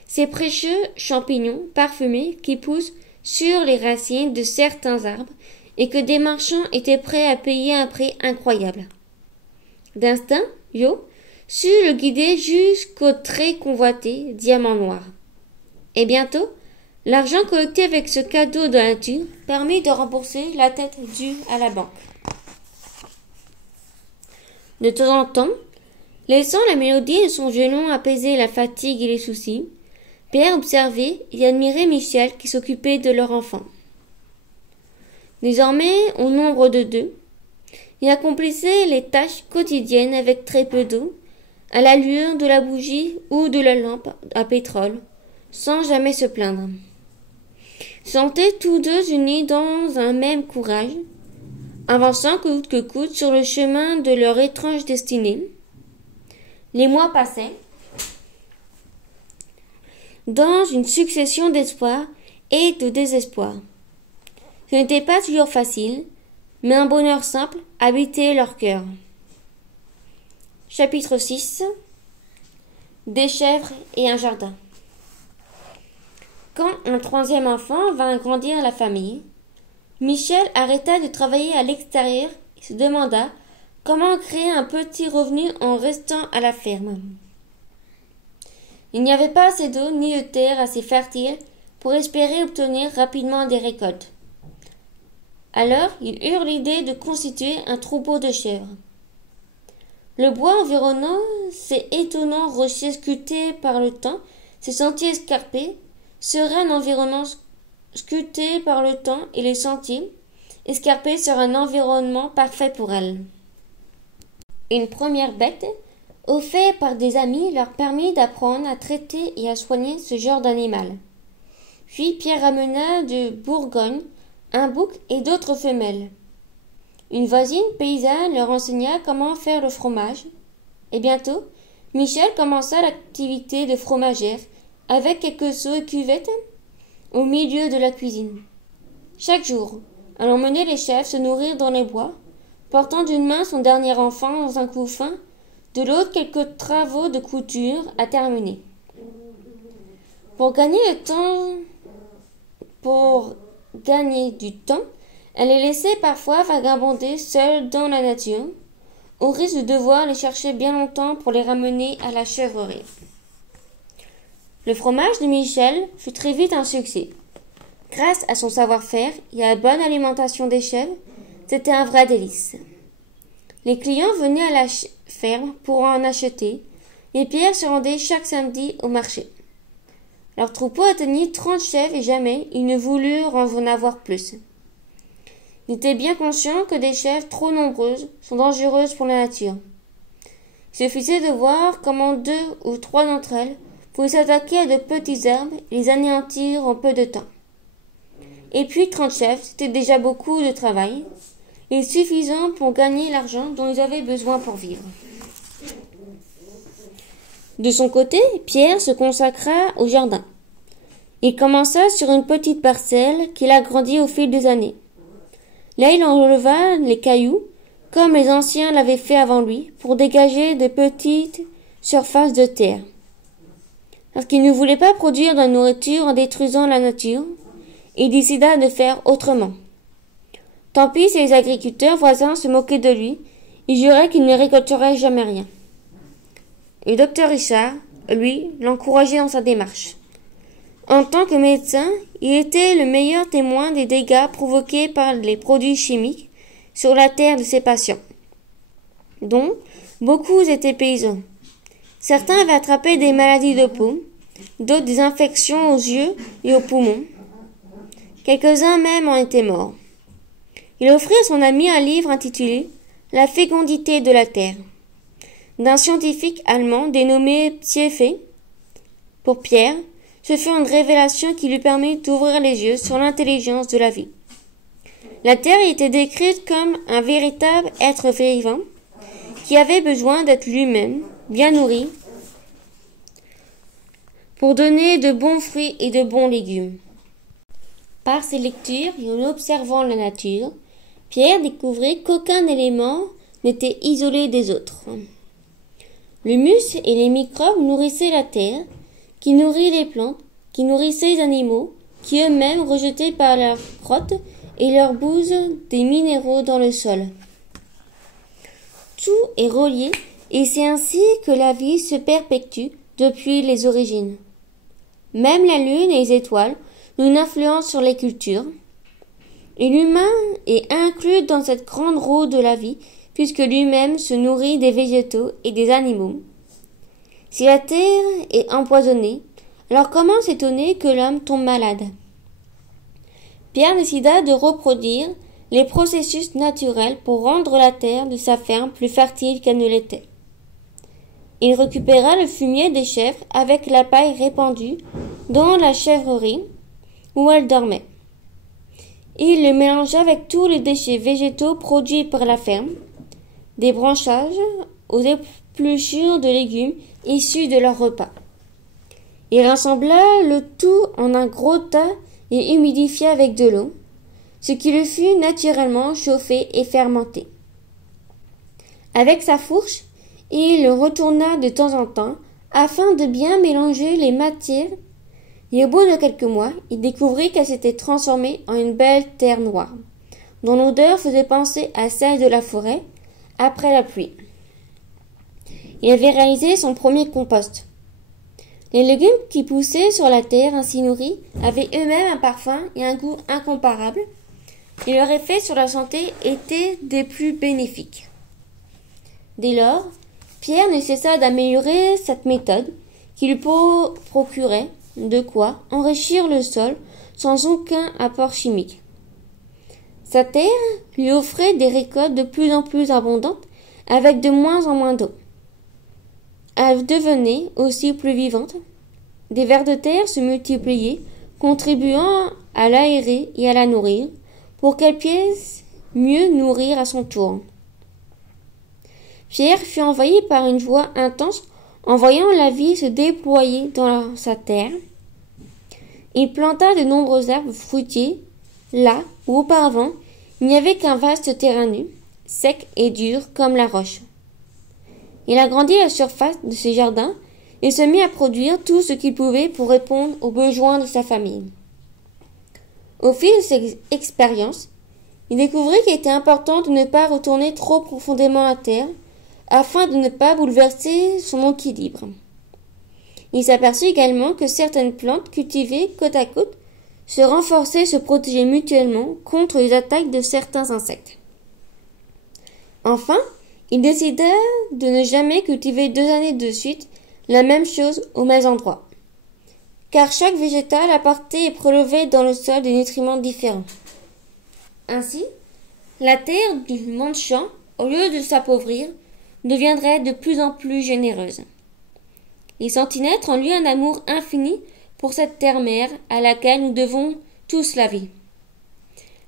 ces précieux champignons parfumés qui poussent sur les racines de certains arbres et que des marchands étaient prêts à payer un prix incroyable. D'instinct, Jo sut le guider jusqu'au très convoité diamant noir. Et bientôt, l'argent collecté avec ce cadeau de la nature permit de rembourser la dette due à la banque. De temps en temps, laissant la mélodie de son violon apaiser la fatigue et les soucis, Pierre observait et admirait Michel qui s'occupait de leur enfant. Désormais, au nombre de deux, il accomplissait les tâches quotidiennes avec très peu d'eau, à la lueur de la bougie ou de la lampe à pétrole, sans jamais se plaindre. Ils se sentaient tous deux unis dans un même courage, avançant coûte que coûte sur le chemin de leur étrange destinée. Les mois passaient dans une succession d'espoir et de désespoir. Ce n'était pas toujours facile, mais un bonheur simple habitait leur cœur. Chapitre 6. Des chèvres et un jardin. Quand un troisième enfant vint agrandir la famille, Michel arrêta de travailler à l'extérieur et se demanda comment créer un petit revenu en restant à la ferme. Il n'y avait pas assez d'eau ni de terre assez fertile pour espérer obtenir rapidement des récoltes. Alors, ils eurent l'idée de constituer un troupeau de chèvres. Le bois environnant ces étonnants rochers sculptés par le temps, ces sentiers escarpés, serait un environnement sculpté par le temps et les sentiers escarpés seraient un environnement parfait pour elles. Une première bête, offerte par des amis, leur permit d'apprendre à traiter et à soigner ce genre d'animal. Puis Pierre ramena de Bourgogne un bouc et d'autres femelles. Une voisine paysanne leur enseigna comment faire le fromage, et bientôt, Michel commença l'activité de fromagère avec quelques seaux et cuvettes au milieu de la cuisine. Chaque jour, elle emmenait les chèvres se nourrir dans les bois portant d'une main son dernier enfant dans un couffin, de l'autre quelques travaux de couture à terminer. Pour gagner du temps, elle les laissait parfois vagabonder seule dans la nature, au risque de devoir les chercher bien longtemps pour les ramener à la chèvrerie. Le fromage de Michel fut très vite un succès. Grâce à son savoir-faire et à la bonne alimentation des chèvres, c'était un vrai délice. Les clients venaient à la ferme pour en acheter, et Pierre se rendait chaque samedi au marché. Leur troupeau atteignit 30 chèvres et jamais ils ne voulurent en avoir plus. Il était bien conscient que des chèvres trop nombreuses sont dangereuses pour la nature. Il suffisait de voir comment 2 ou 3 d'entre elles pouvaient s'attaquer à de petits arbres et les anéantir en peu de temps. Et puis 30 chèvres, c'était déjà beaucoup de travail, et suffisant pour gagner l'argent dont ils avaient besoin pour vivre. De son côté, Pierre se consacra au jardin. Il commença sur une petite parcelle qu'il agrandit au fil des années. Là, il enleva les cailloux, comme les anciens l'avaient fait avant lui, pour dégager de petites surfaces de terre. Parce qu'il ne voulait pas produire de la nourriture en détruisant la nature, il décida de faire autrement. Tant pis si les agriculteurs voisins se moquaient de lui, il jurait qu'il ne récolterait jamais rien. Et Dr Richard, lui, l'encourageait dans sa démarche. En tant que médecin, il était le meilleur témoin des dégâts provoqués par les produits chimiques sur la terre de ses patients, dont beaucoup étaient paysans. Certains avaient attrapé des maladies de peau, d'autres des infections aux yeux et aux poumons. Quelques-uns même en étaient morts. Il offrit à son ami un livre intitulé « La fécondité de la terre » d'un scientifique allemand dénommé Pieffé. Pour Pierre, ce fut une révélation qui lui permit d'ouvrir les yeux sur l'intelligence de la vie. La terre y était décrite comme un véritable être vivant qui avait besoin d'être lui-même bien nourri pour donner de bons fruits et de bons légumes. Par ses lectures et en observant la nature, Pierre découvrit qu'aucun élément n'était isolé des autres. L'humus et les microbes nourrissaient la terre, qui nourrit les plantes, qui nourrissaient les animaux, qui eux-mêmes rejetaient par leurs crottes et leurs bouses des minéraux dans le sol. Tout est relié et c'est ainsi que la vie se perpétue depuis les origines. Même la lune et les étoiles ont une influence sur les cultures. Et l'humain est inclus dans cette grande roue de la vie, puisque lui-même se nourrit des végétaux et des animaux. Si la terre est empoisonnée, alors comment s'étonner que l'homme tombe malade? Pierre décida de reproduire les processus naturels pour rendre la terre de sa ferme plus fertile qu'elle ne l'était. Il récupéra le fumier des chèvres avec la paille répandue dans la chèvrerie où elles dormaient. Il le mélangea avec tous les déchets végétaux produits par la ferme, des branchages aux épluchures de légumes issus de leur repas. Il rassembla le tout en un gros tas et humidifia avec de l'eau, ce qui le fut naturellement chauffé et fermenté. Avec sa fourche, il le retourna de temps en temps afin de bien mélanger les matières, et au bout de quelques mois, il découvrit qu'elle s'était transformée en une belle terre noire, dont l'odeur faisait penser à celle de la forêt après la pluie. Il avait réalisé son premier compost. Les légumes qui poussaient sur la terre ainsi nourrie avaient eux-mêmes un parfum et un goût incomparables, et leur effet sur la santé était des plus bénéfiques. Dès lors, Pierre ne cessa d'améliorer cette méthode qui lui procurait de quoi enrichir le sol sans aucun apport chimique. Sa terre lui offrait des récoltes de plus en plus abondantes avec de moins en moins d'eau. Elle devenait aussi plus vivante. Des vers de terre se multipliaient, contribuant à l'aérer et à la nourrir, pour qu'elle puisse mieux nourrir à son tour. Pierre fut envahi par une joie intense en voyant la vie se déployer dans sa terre. Il planta de nombreux arbres fruitiers, là où auparavant il n'y avait qu'un vaste terrain nu, sec et dur comme la roche. Il agrandit la surface de ses jardins et se mit à produire tout ce qu'il pouvait pour répondre aux besoins de sa famille. Au fil de ses expériences, il découvrit qu'il était important de ne pas retourner trop profondément à terre afin de ne pas bouleverser son équilibre. Il s'aperçut également que certaines plantes cultivées côte à côte se renforçaient et se protégeaient mutuellement contre les attaques de certains insectes. Enfin, il décida de ne jamais cultiver 2 années de suite la même chose au même endroit, car chaque végétal apportait et prélevait dans le sol des nutriments différents. Ainsi, la terre du monde champ, au lieu de s'appauvrir, deviendrait de plus en plus généreuse. Il sentit naître en lui un amour infini pour cette terre-mère à laquelle nous devons tous la vie.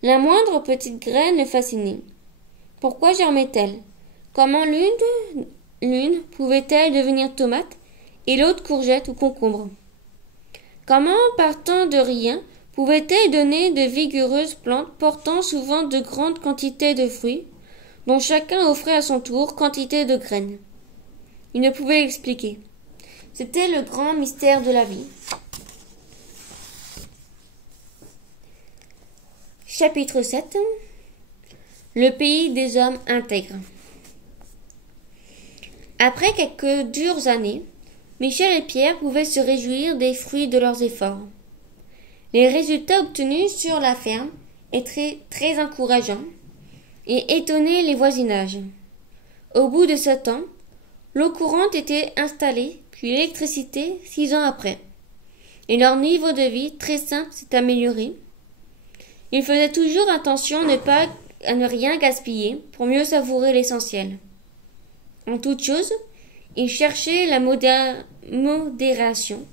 La moindre petite graine le fascinait. Pourquoi germait-elle? Comment l'une pouvait-elle devenir tomate et l'autre courgette ou concombre? Comment, partant de rien, pouvait-elle donner de vigoureuses plantes portant souvent de grandes quantités de fruits, dont chacun offrait à son tour quantité de graines? Il ne pouvait expliquer. C'était le grand mystère de la vie. Chapitre 7. Le pays des hommes intègres. Après quelques dures années, Michel et Pierre pouvaient se réjouir des fruits de leurs efforts. Les résultats obtenus sur la ferme étaient très encourageants et étonnaient les voisinages. Au bout de 7 ans, l'eau courante était installée, puis l'électricité 6 ans après, et leur niveau de vie très simple s'est amélioré. Ils faisaient toujours attention à ne rien gaspiller pour mieux savourer l'essentiel. En toute chose, ils cherchaient la modération,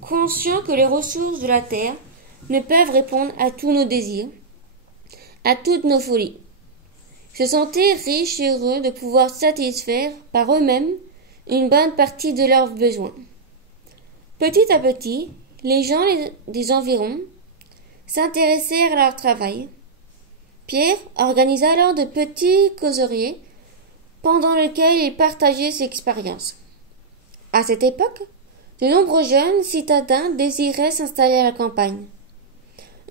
conscients que les ressources de la terre ne peuvent répondre à tous nos désirs, à toutes nos folies. Ils se sentaient riches et heureux de pouvoir satisfaire par eux-mêmes une bonne partie de leurs besoins. Petit à petit, les gens des environs s'intéressèrent à leur travail. Pierre organisa alors de petits causeriers pendant lesquels il partageait ses expériences. À cette époque, de nombreux jeunes citadins désiraient s'installer à la campagne.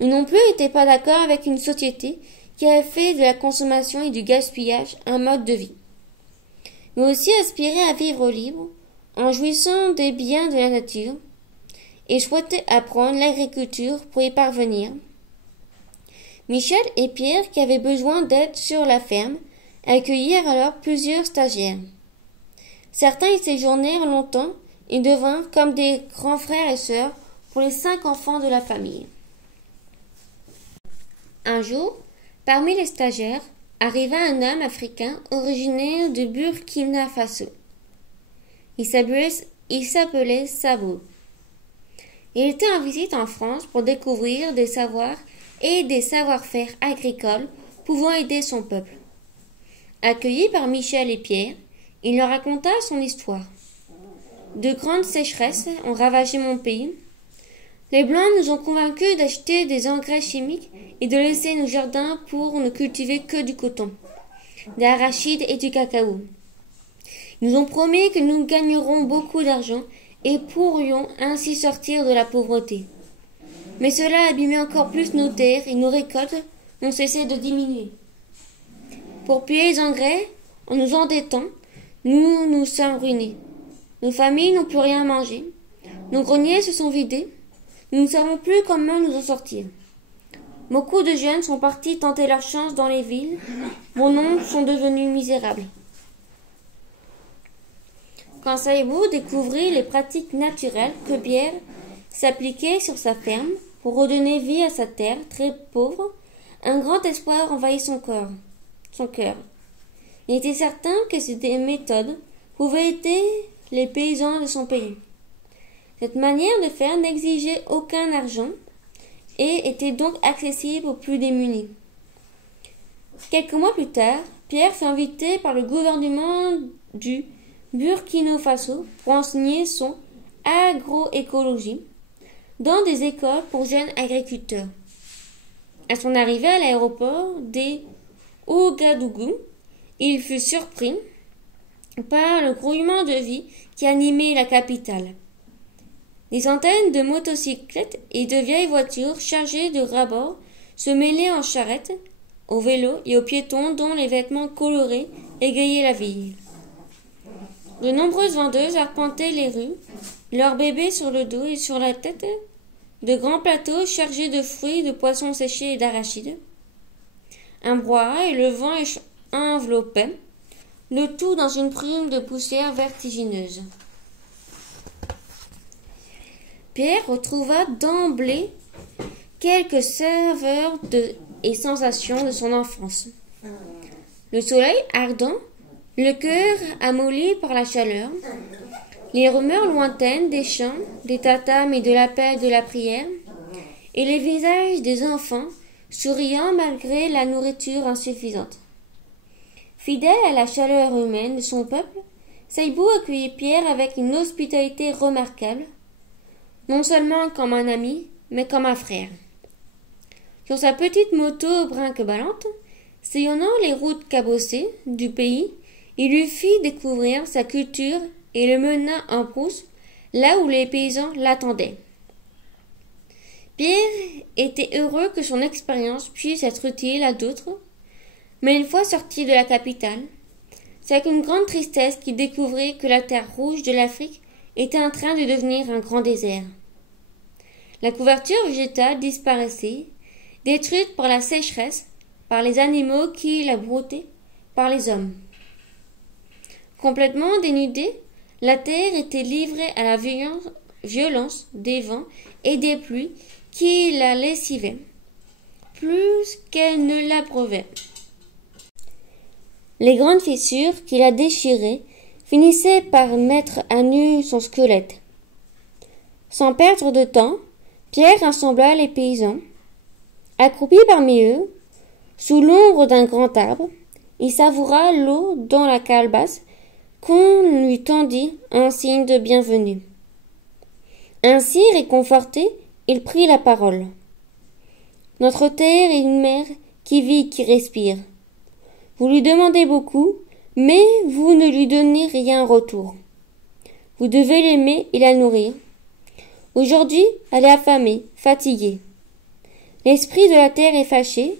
Eux non plus n'étaient pas d'accord avec une société qui avait fait de la consommation et du gaspillage un mode de vie, mais aussi aspiraient à vivre libre, en jouissant des biens de la nature, et souhaitaient apprendre l'agriculture pour y parvenir. Michel et Pierre, qui avaient besoin d'aide sur la ferme, accueillirent alors plusieurs stagiaires. Certains y séjournèrent longtemps et devinrent comme des grands frères et sœurs pour les 5 enfants de la famille. Un jour, parmi les stagiaires, arriva un homme africain originaire du Burkina Faso. Il s'appelait Sabo. Il était en visite en France pour découvrir des savoirs et des savoir-faire agricoles pouvant aider son peuple. Accueilli par Michel et Pierre, il leur raconta son histoire. De grandes sécheresses ont ravagé mon pays. Les Blancs nous ont convaincus d'acheter des engrais chimiques et de laisser nos jardins pour ne cultiver que du coton, de l'arachide et du cacao. Ils nous ont promis que nous gagnerons beaucoup d'argent et pourrions ainsi sortir de la pauvreté. Mais cela abîmait encore plus nos terres et nos récoltes n'ont cessé de diminuer. Pour payer les engrais, en nous endettant, nous nous sommes ruinés. Nos familles n'ont plus rien à manger. Nos greniers se sont vidés. Nous ne savons plus comment nous en sortir. Beaucoup de jeunes sont partis tenter leur chance dans les villes. Bon nombre sont devenus misérables. Quand Saïbou découvrit les pratiques naturelles que Pierre s'appliquait sur sa ferme pour redonner vie à sa terre très pauvre, un grand espoir envahit son cœur. Il était certain que ces méthodes pouvaient aider les paysans de son pays. Cette manière de faire n'exigeait aucun argent et était donc accessible aux plus démunis. Quelques mois plus tard, Pierre fut invité par le gouvernement du Burkina Faso pour enseigner son agroécologie dans des écoles pour jeunes agriculteurs. À son arrivée à l'aéroport des Ouagadougou, il fut surpris par le grouillement de vie qui animait la capitale. Des centaines de motocyclettes et de vieilles voitures chargées de rabord se mêlaient en charrettes, aux vélos et aux piétons dont les vêtements colorés égayaient la ville. De nombreuses vendeuses arpentaient les rues, leurs bébés sur le dos et sur la tête, de grands plateaux chargés de fruits, de poissons séchés et d'arachides. Un brouhaha et le vent enveloppaient, le tout dans une brume de poussière vertigineuse. Pierre retrouva d'emblée quelques saveurs et sensations de son enfance. Le soleil ardent, le cœur amolli par la chaleur, les rumeurs lointaines des chants, des tatames et de l'appel de la prière, et les visages des enfants souriant malgré la nourriture insuffisante. Fidèle à la chaleur humaine de son peuple, Saïbou accueillit Pierre avec une hospitalité remarquable, non seulement comme un ami, mais comme un frère. Sur sa petite moto brinque-ballante, sillonnant les routes cabossées du pays, il lui fit découvrir sa culture et le mena en brousse, là où les paysans l'attendaient. Pierre était heureux que son expérience puisse être utile à d'autres, mais une fois sorti de la capitale, c'est avec une grande tristesse qu'il découvrit que la terre rouge de l'Afrique était en train de devenir un grand désert. La couverture végétale disparaissait, détruite par la sécheresse, par les animaux qui la broutaient, par les hommes. Complètement dénudée, la terre était livrée à la violence des vents et des pluies qui la lessivaient, plus qu'elle ne l'abreuvait. Les grandes fissures qui la déchiraient finissaient par mettre à nu son squelette. Sans perdre de temps, Pierre rassembla les paysans. Accroupi parmi eux, sous l'ombre d'un grand arbre, il savoura l'eau dans la calebasse qu'on lui tendit en signe de bienvenue. Ainsi réconforté, il prit la parole. « Notre terre est une mère qui vit, qui respire. Vous lui demandez beaucoup, mais vous ne lui donnez rien en retour. Vous devez l'aimer et la nourrir. Aujourd'hui, elle est affamée, fatiguée. L'esprit de la terre est fâché,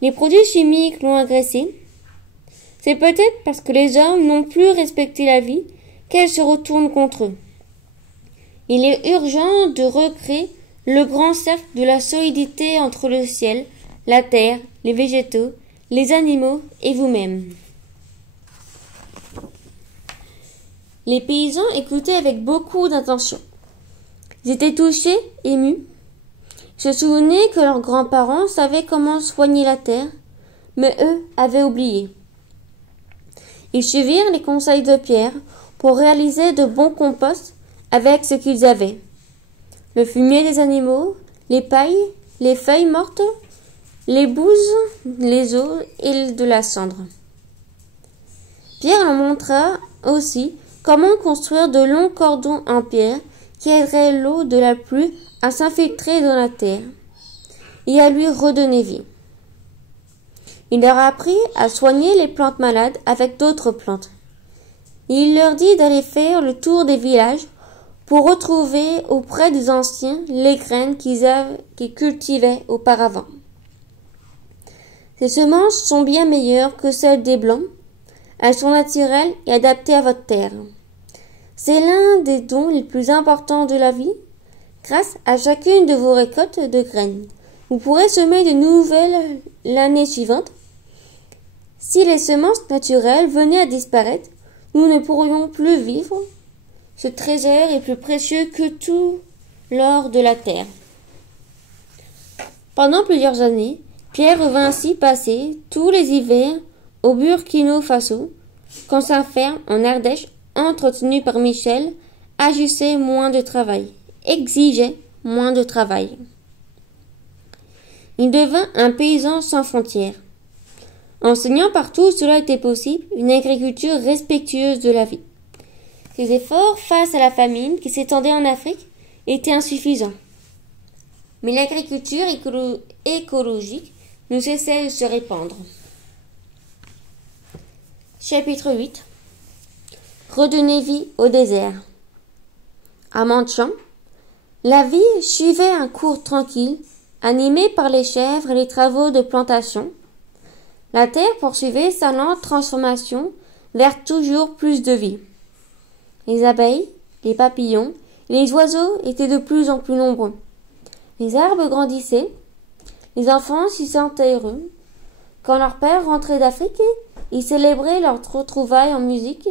les produits chimiques l'ont agressée. C'est peut-être parce que les hommes n'ont plus respecté la vie qu'elle se retourne contre eux. Il est urgent de recréer le grand cercle de la solidité entre le ciel, la terre, les végétaux, les animaux et vous-même. » Les paysans écoutaient avec beaucoup d'intention. Ils étaient touchés, émus. Ils se souvenaient que leurs grands-parents savaient comment soigner la terre, mais eux avaient oublié. Ils suivirent les conseils de Pierre pour réaliser de bons composts avec ce qu'ils avaient. Le fumier des animaux, les pailles, les feuilles mortes, les bouses, les os et de la cendre. Pierre leur montra aussi comment construire de longs cordons en pierre qui aideraient l'eau de la pluie à s'infiltrer dans la terre et à lui redonner vie. Il leur apprit à soigner les plantes malades avec d'autres plantes. Il leur dit d'aller faire le tour des villages pour retrouver auprès des anciens les graines qu'ils cultivaient auparavant. Ces semences sont bien meilleures que celles des Blancs. Elles sont naturelles et adaptées à votre terre. C'est l'un des dons les plus importants de la vie. Grâce à chacune de vos récoltes de graines, vous pourrez semer de nouvelles l'année suivante. Si les semences naturelles venaient à disparaître, nous ne pourrions plus vivre. Ce trésor est plus précieux que tout l'or de la terre. Pendant plusieurs années, Pierre revint ainsi passer tous les hivers au Burkina Faso, quand sa ferme en Ardèche, entretenue par Michel, exigeait moins de travail. Il devint un paysan sans frontières. Enseignant partout où cela était possible une agriculture respectueuse de la vie. Ses efforts face à la famine qui s'étendait en Afrique étaient insuffisants. Mais l'agriculture écologique ne cessait de se répandre. Chapitre 8. Redonner vie au désert. À Mancham, la vie suivait un cours tranquille, animée par les chèvres et les travaux de plantation. La terre poursuivait sa lente transformation vers toujours plus de vie. Les abeilles, les papillons et les oiseaux étaient de plus en plus nombreux. Les arbres grandissaient. Les enfants s'y sentaient heureux. Quand leur père rentrait d'Afrique, ils célébraient leurs retrouvailles en musique,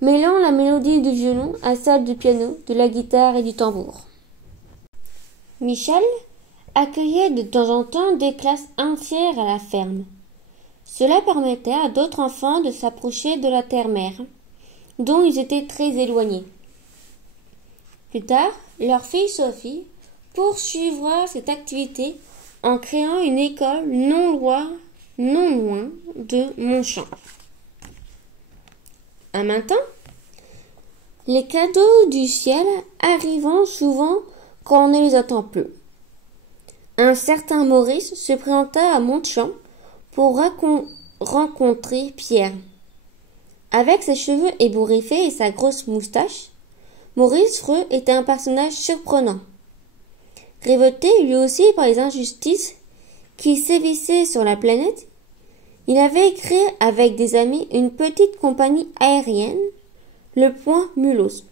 mêlant la mélodie du violon à celle du piano, de la guitare et du tambour. Michel accueillait de temps en temps des classes entières à la ferme. Cela permettait à d'autres enfants de s'approcher de la terre-mère, dont ils étaient très éloignés. Plus tard, leur fille Sophie poursuivra cette activité en créant une école non loin de Montchamp. Un matin, les cadeaux du ciel arrivant souvent quand on ne les attend plus. Un certain Maurice se présenta à Montchamp pour rencontrer Pierre. Avec ses cheveux ébouriffés et sa grosse moustache, Maurice Freux était un personnage surprenant. Révolté lui aussi par les injustices qui sévissaient sur la planète, il avait créé avec des amis une petite compagnie aérienne, le Point Mulhouse.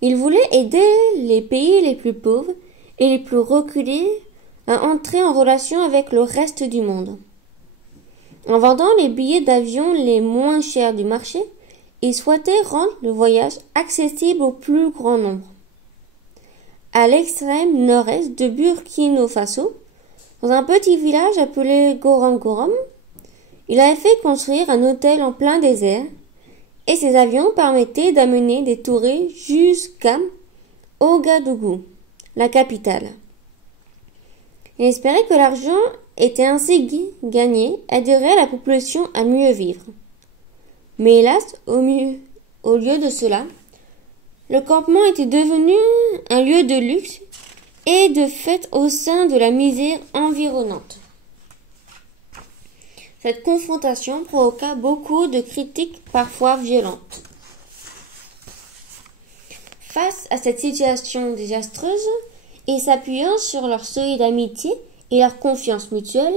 Il voulait aider les pays les plus pauvres et les plus reculés à entrer en relation avec le reste du monde. En vendant les billets d'avion les moins chers du marché, il souhaitait rendre le voyage accessible au plus grand nombre. À l'extrême nord-est de Burkina Faso, dans un petit village appelé Gorom Gorom, il avait fait construire un hôtel en plein désert, et ses avions permettaient d'amener des touristes jusqu'à Ouagadougou, la capitale. Il espérait que l'argent était ainsi gagné aiderait la population à mieux vivre. Mais hélas, au lieu de cela, le campement était devenu un lieu de luxe et de fête au sein de la misère environnante. Cette confrontation provoqua beaucoup de critiques parfois violentes. Face à cette situation désastreuse, et s'appuyant sur leur solide amitié et leur confiance mutuelle,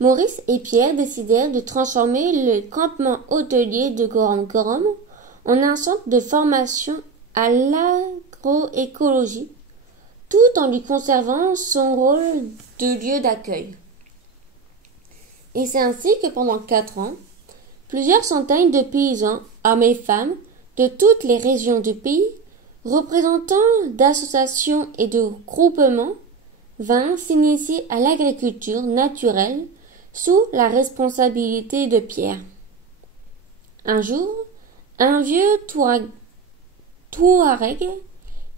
Maurice et Pierre décidèrent de transformer le campement hôtelier de Gorom Gorom en un centre de formation à l'agroécologie, tout en lui conservant son rôle de lieu d'accueil. Et c'est ainsi que pendant 4 ans, plusieurs centaines de paysans, hommes et femmes, de toutes les régions du pays, représentants d'associations et de groupements, vinrent s'initier à l'agriculture naturelle sous la responsabilité de Pierre. Un jour, un vieux Touareg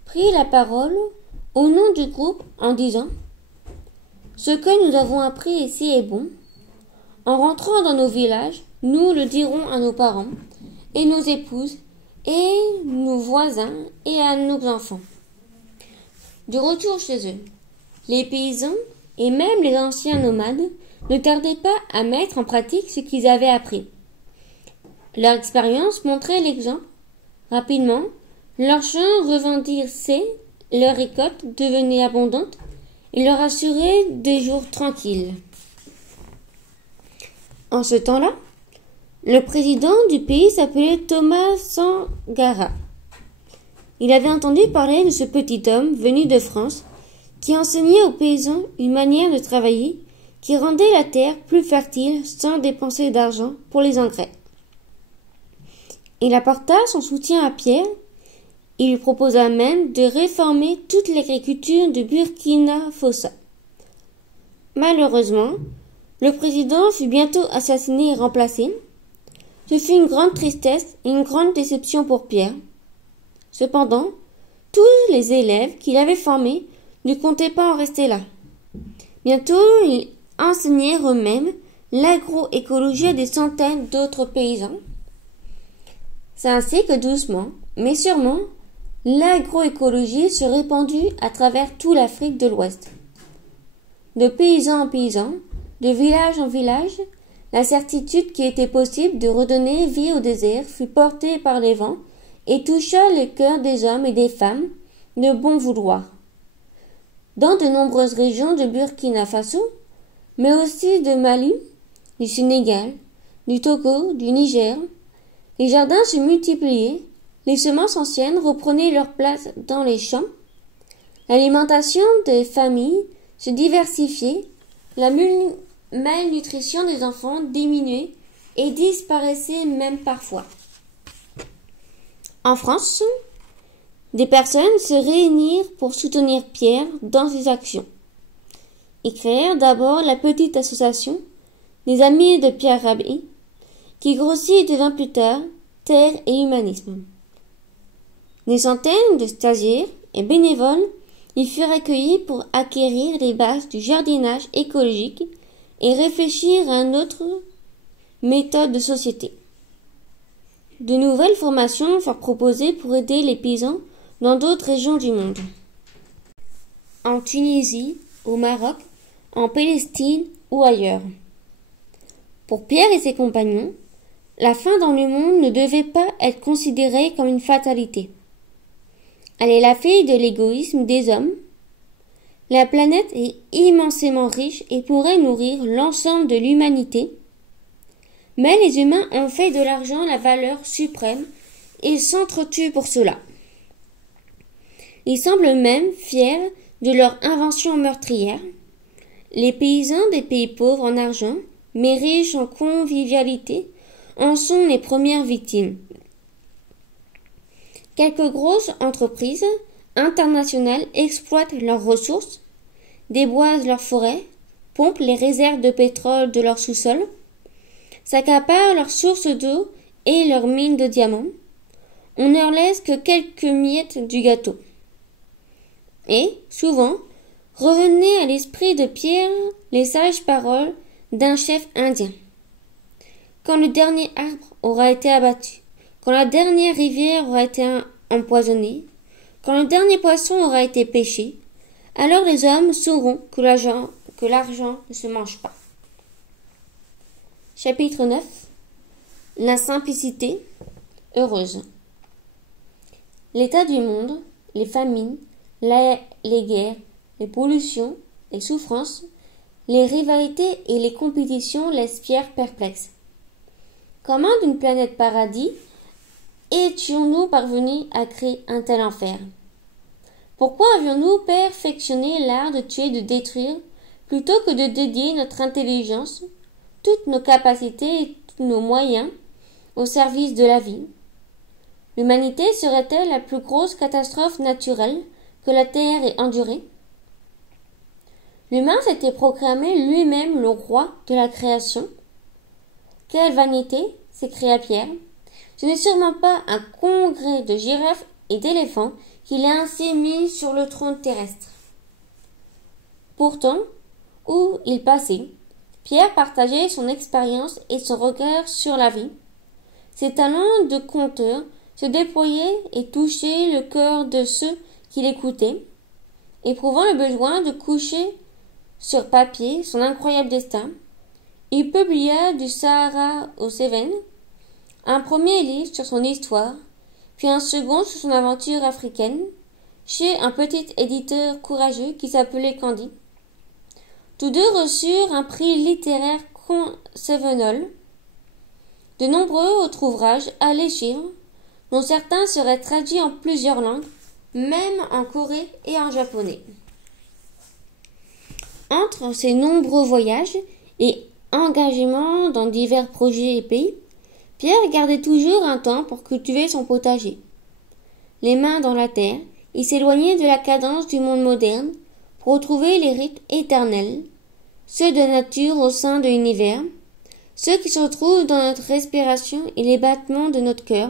prit la parole au nom du groupe en disant « Ce que nous avons appris ici est bon. En rentrant dans nos villages, nous le dirons à nos parents et nos épouses et nos voisins et à nos enfants. » De retour chez eux, les paysans et même les anciens nomades ne tardaient pas à mettre en pratique ce qu'ils avaient appris. Leur expérience montrait l'exemple. Rapidement, leurs champs revendissaient, leurs récoltes devenaient abondantes et leur assuraient des jours tranquilles. En ce temps-là, le président du pays s'appelait Thomas Sankara. Il avait entendu parler de ce petit homme venu de France qui enseignait aux paysans une manière de travailler qui rendait la terre plus fertile sans dépenser d'argent pour les engrais. Il apporta son soutien à Pierre. Il lui proposa même de réformer toute l'agriculture de Burkina Faso. Malheureusement, le président fut bientôt assassiné et remplacé. Ce fut une grande tristesse et une grande déception pour Pierre. Cependant, tous les élèves qu'il avait formés ne comptaient pas en rester là. Bientôt, ils enseignèrent eux-mêmes l'agroécologie à des centaines d'autres paysans. C'est ainsi que doucement, mais sûrement, l'agroécologie se répandit à travers toute l'Afrique de l'Ouest. De paysan en paysan, de village en village, La certitude qu'il était possible de redonner vie au désert fut portée par les vents et toucha le cœur des hommes et des femmes de bon vouloir. Dans de nombreuses régions de Burkina Faso, mais aussi de Mali, du Sénégal, du Togo, du Niger, les jardins se multipliaient, les semences anciennes reprenaient leur place dans les champs, l'alimentation des familles se diversifiait, la malnutrition des enfants diminuait et disparaissait même parfois. En France, des personnes se réunirent pour soutenir Pierre dans ses actions. Ils créèrent d'abord la petite association des Amis de Pierre Rabhi, qui grossit et devint plus tard Terre et Humanisme. Des centaines de stagiaires et bénévoles y furent accueillis pour acquérir les bases du jardinage écologique et réfléchir à une autre méthode de société. De nouvelles formations furent proposées pour aider les paysans dans d'autres régions du monde. En Tunisie, au Maroc, en Palestine ou ailleurs. Pour Pierre et ses compagnons, la faim dans le monde ne devait pas être considérée comme une fatalité. Elle est la fille de l'égoïsme des hommes. La planète est immensément riche et pourrait nourrir l'ensemble de l'humanité. Mais les humains ont fait de l'argent la valeur suprême et s'entretuent pour cela. Ils semblent même fiers de leur invention meurtrière. Les paysans des pays pauvres en argent, mais riches en convivialité, en sont les premières victimes. Quelques grosses entreprises internationales exploitent leurs ressources, déboisent leurs forêts, pompent les réserves de pétrole de leur sous-sol, s'accaparent leurs sources d'eau et leurs mines de diamants. On ne leur laisse que quelques miettes du gâteau. Et, souvent, revenaient à l'esprit de Pierre les sages paroles d'un chef indien. Quand le dernier arbre aura été abattu, quand la dernière rivière aura été empoisonnée, quand le dernier poisson aura été pêché, alors les hommes sauront que l'argent ne se mange pas. Chapitre 9. La simplicité heureuse. L'état du monde, les famines, les guerres, les pollutions, les souffrances, les rivalités et les compétitions laissent Pierre perplexe. Comment d'une planète paradis étions-nous parvenus à créer un tel enfer? Pourquoi avions-nous perfectionné l'art de tuer et de détruire plutôt que de dédier notre intelligence, toutes nos capacités et tous nos moyens au service de la vie? L'humanité serait-elle la plus grosse catastrophe naturelle que la Terre ait endurée? L'humain s'était proclamé lui-même le roi de la création. Quelle vanité, s'écria Pierre. Ce n'est sûrement pas un congrès de girafes et d'éléphants qui l'a ainsi mis sur le trône terrestre. Pourtant, où il passait, Pierre partageait son expérience et son regard sur la vie. Ses talents de conteur se déployaient et touchaient le cœur de ceux qui l'écoutaient, éprouvant le besoin de coucher sur papier son incroyable destin. Il publia du Sahara aux Cévennes un premier livre sur son histoire, puis un second sur son aventure africaine, chez un petit éditeur courageux qui s'appelait Candy. Tous deux reçurent un prix littéraire Concevenol. De nombreux autres ouvrages allaient suivre, dont certains seraient traduits en plusieurs langues, même en Corée et en japonais. Entre ces nombreux voyages et engagements dans divers projets et pays, Pierre gardait toujours un temps pour cultiver son potager. Les mains dans la terre, il s'éloignait de la cadence du monde moderne pour retrouver les rythmes éternels, ceux de la nature au sein de l'univers, ceux qui se retrouvent dans notre respiration et les battements de notre cœur,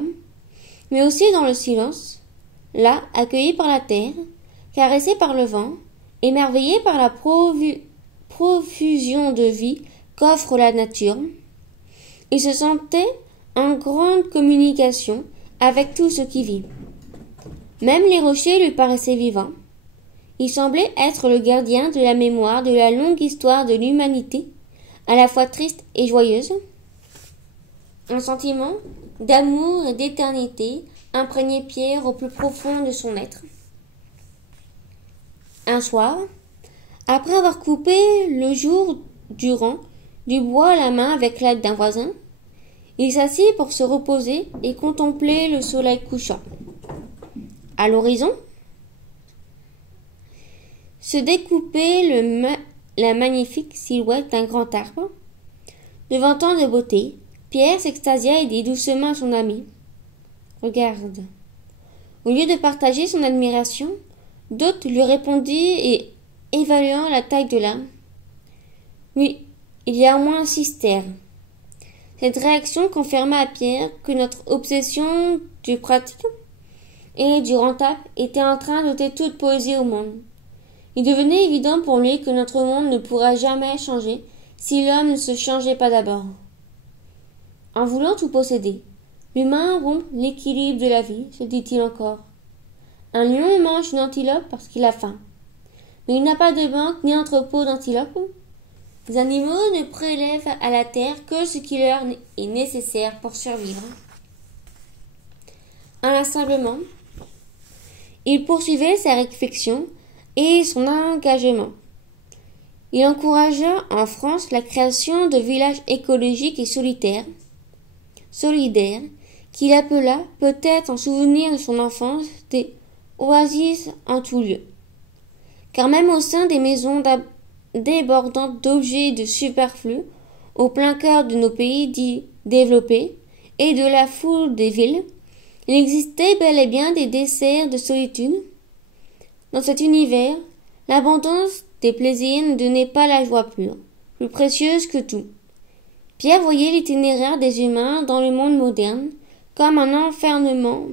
mais aussi dans le silence, là, accueilli par la terre, caressé par le vent, émerveillé par la profusion de vie qu'offre la nature. Il se sentait en grande communication avec tout ce qui vit. Même les rochers lui paraissaient vivants. Il semblait être le gardien de la mémoire de la longue histoire de l'humanité, à la fois triste et joyeuse. Un sentiment d'amour et d'éternité imprégnait Pierre au plus profond de son être. Un soir, après avoir coupé le jour durant du bois à la main avec l'aide d'un voisin, il s'assit pour se reposer et contempler le soleil couchant. À l'horizon, se découpait la magnifique silhouette d'un grand arbre. Devant tant de beauté, Pierre s'extasia et dit doucement à son ami: « Regarde. » Au lieu de partager son admiration, d'autres lui répondit et, évaluant la taille de l'arbre: « Oui, il y a au moins 6 terres. » Cette réaction confirma à Pierre que notre obsession du pratique et du rentable était en train d'ôter toute poésie au monde. Il devenait évident pour lui que notre monde ne pourra jamais changer si l'homme ne se changeait pas d'abord. En voulant tout posséder, l'humain rompt l'équilibre de la vie, se dit-il encore. Un lion mange une antilope parce qu'il a faim. Mais il n'a pas de banque ni entrepôt d'antilopes. Les animaux ne prélèvent à la terre que ce qui leur est nécessaire pour survivre. Inlassablement, il poursuivait sa réflexion et son engagement. Il encouragea en France la création de villages écologiques et solidaires, qu'il appela, peut-être en souvenir de son enfance, des oasis en tout lieu. Car même au sein des maisons débordantes d'objets et de superflus, au plein cœur de nos pays dits développés et de la foule des villes, il existait bel et bien des desserts de solitude. Dans cet univers, l'abondance des plaisirs ne donnait pas la joie pure, plus précieuse que tout. Pierre voyait l'itinéraire des humains dans le monde moderne comme un enfermement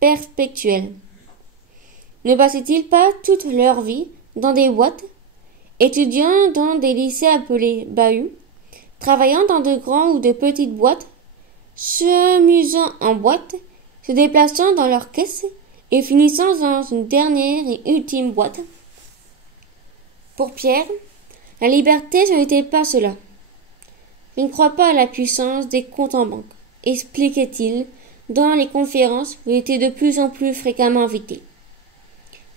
perpétuel. Ne passaient-ils pas toute leur vie dans des boîtes, étudiant dans des lycées appelés bahuts, travaillant dans de grandes ou de petites boîtes, s'amusant en boîte, se déplaçant dans leurs caisses et finissant dans une dernière et ultime boîte? Pour Pierre, la liberté, ce n'était pas cela. Je ne crois pas à la puissance des comptes en banque, expliquait-il dans les conférences où il était de plus en plus fréquemment invité.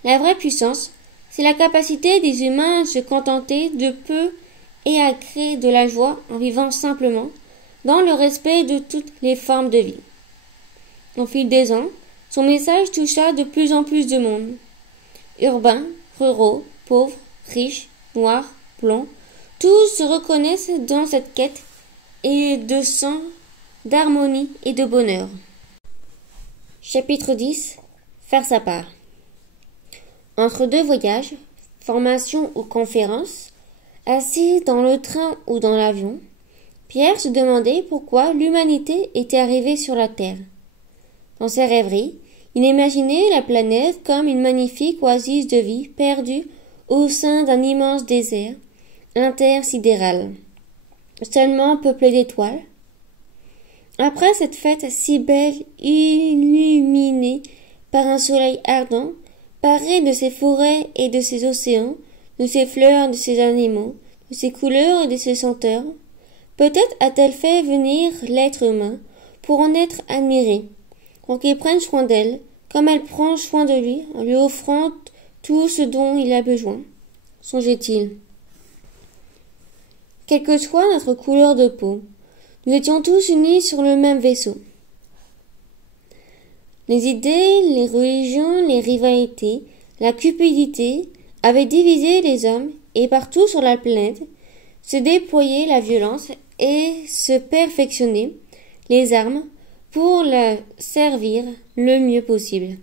La vraie puissance, c'est la capacité des humains à se contenter de peu et à créer de la joie en vivant simplement, dans le respect de toutes les formes de vie. Au fil des ans, son message toucha de plus en plus de monde. Urbains, ruraux, pauvres, riches, noirs, blonds, tous se reconnaissent dans cette quête et de sang, d'harmonie et de bonheur. Chapitre 10. Faire sa part. Entre deux voyages, formation ou conférence, assis dans le train ou dans l'avion, Pierre se demandait pourquoi l'humanité était arrivée sur la Terre. Dans ses rêveries, il imaginait la planète comme une magnifique oasis de vie perdue au sein d'un immense désert intersidéral, seulement peuplé d'étoiles. Après cette fête si belle, illuminée par un soleil ardent, parée de ses forêts et de ses océans, de ses fleurs, de ses animaux, de ses couleurs et de ses senteurs, peut-être a-t-elle fait venir l'être humain pour en être admiré, pour qu'il prenne soin d'elle, comme elle prend soin de lui, en lui offrant tout ce dont il a besoin, songeait-il. Quelle que soit notre couleur de peau, nous étions tous unis sur le même vaisseau. Les idées, les religions, les rivalités, la cupidité avaient divisé les hommes et partout sur la planète se déployait la violence et se perfectionnaient les armes pour la servir le mieux possible.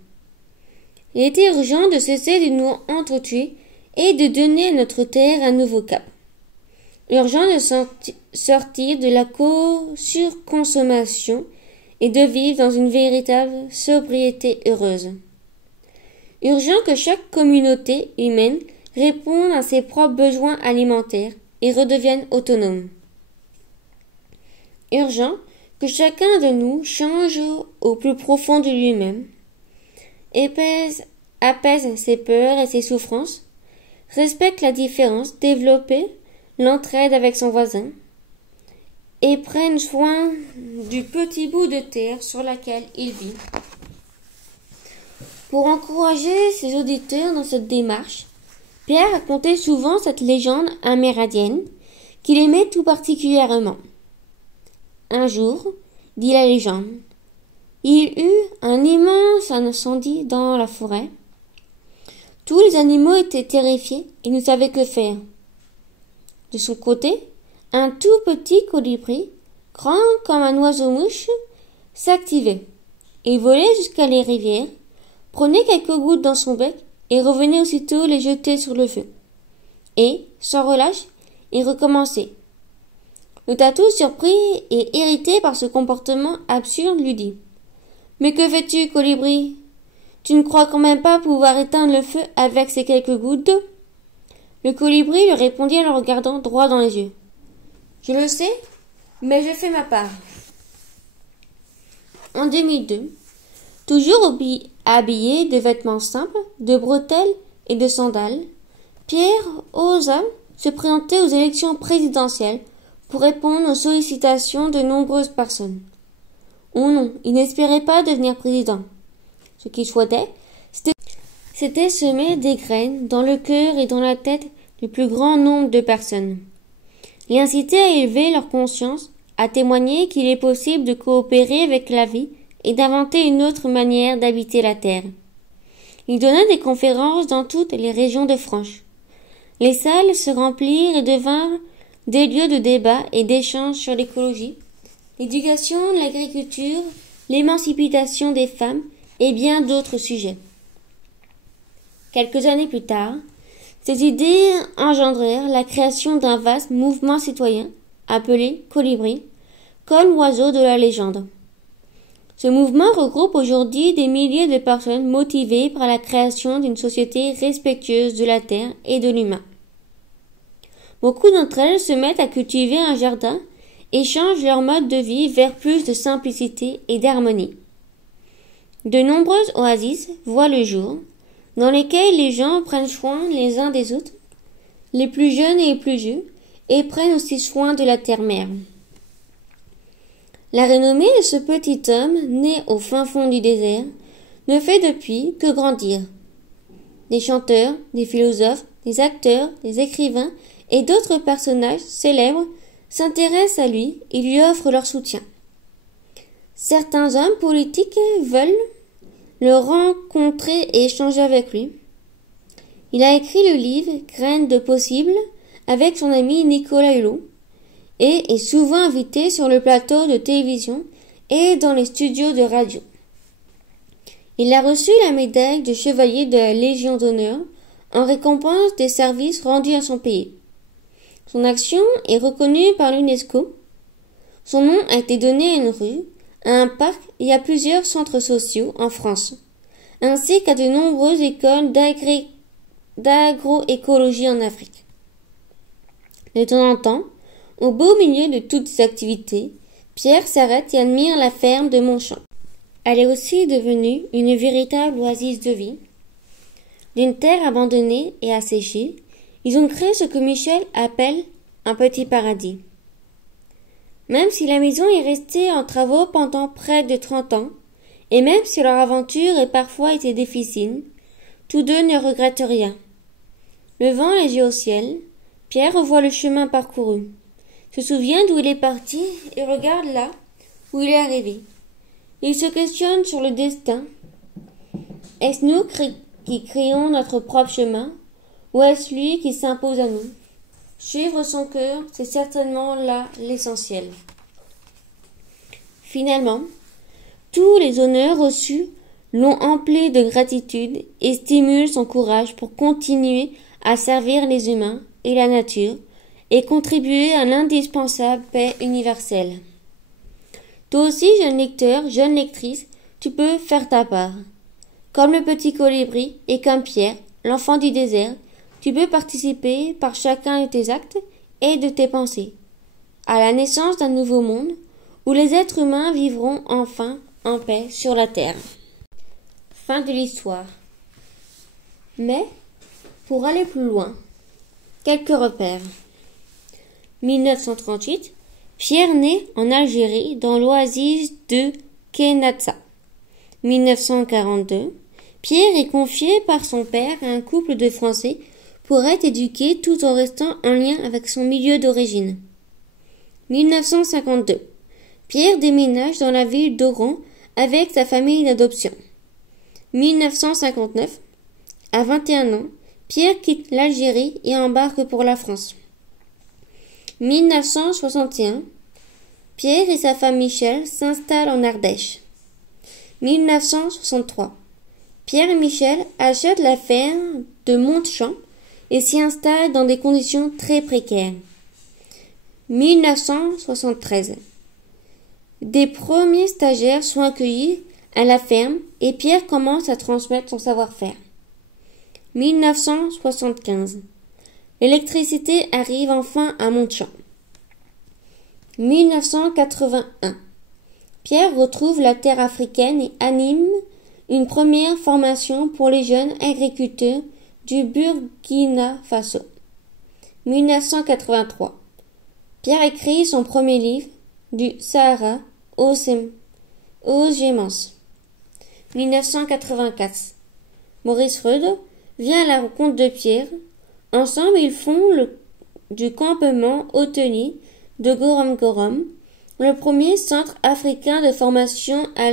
Il était urgent de cesser de nous entretuer et de donner à notre terre un nouveau cap. Urgent de sortir de la surconsommation et de vivre dans une véritable sobriété heureuse. Urgent que chaque communauté humaine réponde à ses propres besoins alimentaires et redevienne autonome. Urgent que chacun de nous change au plus profond de lui-même, apaise ses peurs et ses souffrances, respecte la différence, développe l'entraide avec son voisin et prenne soin du petit bout de terre sur lequel il vit. Pour encourager ses auditeurs dans cette démarche, Pierre racontait souvent cette légende amérindienne qu'il aimait tout particulièrement. Un jour, dit la légende, il eut un immense incendie dans la forêt. Tous les animaux étaient terrifiés et ne savaient que faire. De son côté, un tout petit colibri, grand comme un oiseau-mouche, s'activait. Il volait jusqu'à les rivières, prenait quelques gouttes dans son bec et revenait aussitôt les jeter sur le feu. Et, sans relâche, il recommençait. Le tatou, surpris et irrité par ce comportement absurde, lui dit « Mais que fais-tu, colibri? Tu ne crois quand même pas pouvoir éteindre le feu avec ces quelques gouttes d'eau ?» Le colibri lui répondit en le regardant droit dans les yeux. « Je le sais, mais je fais ma part. » En 2002, toujours habillé de vêtements simples, de bretelles et de sandales, Pierre osa se présenter aux élections présidentielles pour répondre aux sollicitations de nombreuses personnes. Oh non, il n'espérait pas devenir président. Ce qu'il souhaitait, c'était semer des graines dans le cœur et dans la tête du plus grand nombre de personnes. Les inciter à élever leur conscience, à témoigner qu'il est possible de coopérer avec la vie et d'inventer une autre manière d'habiter la terre. Il donna des conférences dans toutes les régions de France. Les salles se remplirent et devinrent des lieux de débat et d'échange sur l'écologie, l'éducation, l'agriculture, l'émancipation des femmes et bien d'autres sujets. Quelques années plus tard, ces idées engendrèrent la création d'un vaste mouvement citoyen appelé Colibri, comme l'oiseau de la légende. Ce mouvement regroupe aujourd'hui des milliers de personnes motivées par la création d'une société respectueuse de la terre et de l'humain. Beaucoup d'entre elles se mettent à cultiver un jardin et changent leur mode de vie vers plus de simplicité et d'harmonie. De nombreuses oasis voient le jour, dans lesquelles les gens prennent soin les uns des autres, les plus jeunes et les plus vieux, et prennent aussi soin de la terre-mère. La renommée de ce petit homme, né au fin fond du désert, ne fait depuis que grandir. Des chanteurs, des philosophes, des acteurs, des écrivains et d'autres personnages célèbres s'intéressent à lui et lui offrent leur soutien. Certains hommes politiques veulent le rencontrer et échanger avec lui. Il a écrit le livre Graines de possible avec son ami Nicolas Hulot et est souvent invité sur le plateau de télévision et dans les studios de radio. Il a reçu la médaille de chevalier de la Légion d'honneur en récompense des services rendus à son pays. Son action est reconnue par l'UNESCO. Son nom a été donné à une rue, à un parc et à plusieurs centres sociaux en France, ainsi qu'à de nombreuses écoles d'agroécologie en Afrique. De temps en temps, au beau milieu de toutes ces activités, Pierre s'arrête et admire la ferme de Montchamp. Elle est aussi devenue une véritable oasis de vie. D'une terre abandonnée et asséchée, ils ont créé ce que Michel appelle un petit paradis. Même si la maison est restée en travaux pendant près de 30 ans, et même si leur aventure a parfois été difficile, tous deux ne regrettent rien. Levant les yeux au ciel, Pierre revoit le chemin parcouru, se souvient d'où il est parti et regarde là où il est arrivé. Il se questionne sur le destin. Est-ce nous qui créons notre propre chemin, ou est-ce lui qui s'impose à nous? Suivre son cœur, c'est certainement là l'essentiel. Finalement, tous les honneurs reçus l'ont empli de gratitude et stimulent son courage pour continuer à servir les humains et la nature et contribuer à l'indispensable paix universelle. Toi aussi, jeune lecteur, jeune lectrice, tu peux faire ta part. Comme le petit colibri et comme Pierre, l'enfant du désert, tu peux participer par chacun de tes actes et de tes pensées à la naissance d'un nouveau monde où les êtres humains vivront enfin en paix sur la terre. Fin de l'histoire. Mais, pour aller plus loin, quelques repères. 1938, Pierre naît en Algérie dans l'oasis de Kenatsa. 1942, Pierre est confié par son père à un couple de Français pour être éduqué tout en restant en lien avec son milieu d'origine. 1952, Pierre déménage dans la ville d'Oran avec sa famille d'adoption. 1959, à 21 ans, Pierre quitte l'Algérie et embarque pour la France. 1961, Pierre et sa femme Michel s'installent en Ardèche. 1963, Pierre et Michel achètent la ferme de Montchamp et s'y installent dans des conditions très précaires. 1973, des premiers stagiaires sont accueillis à la ferme et Pierre commence à transmettre son savoir-faire. 1975, l'électricité arrive enfin à Montchamp. 1981, Pierre retrouve la terre africaine et anime une première formation pour les jeunes agriculteurs du Burkina Faso. 1983, Pierre écrit son premier livre, Du Sahara aux Gémens. 1984, Maurice Freud vient à la rencontre de Pierre. Ensemble, ils font du campement hôtelier de Gorom Gorom, le premier centre africain de formation à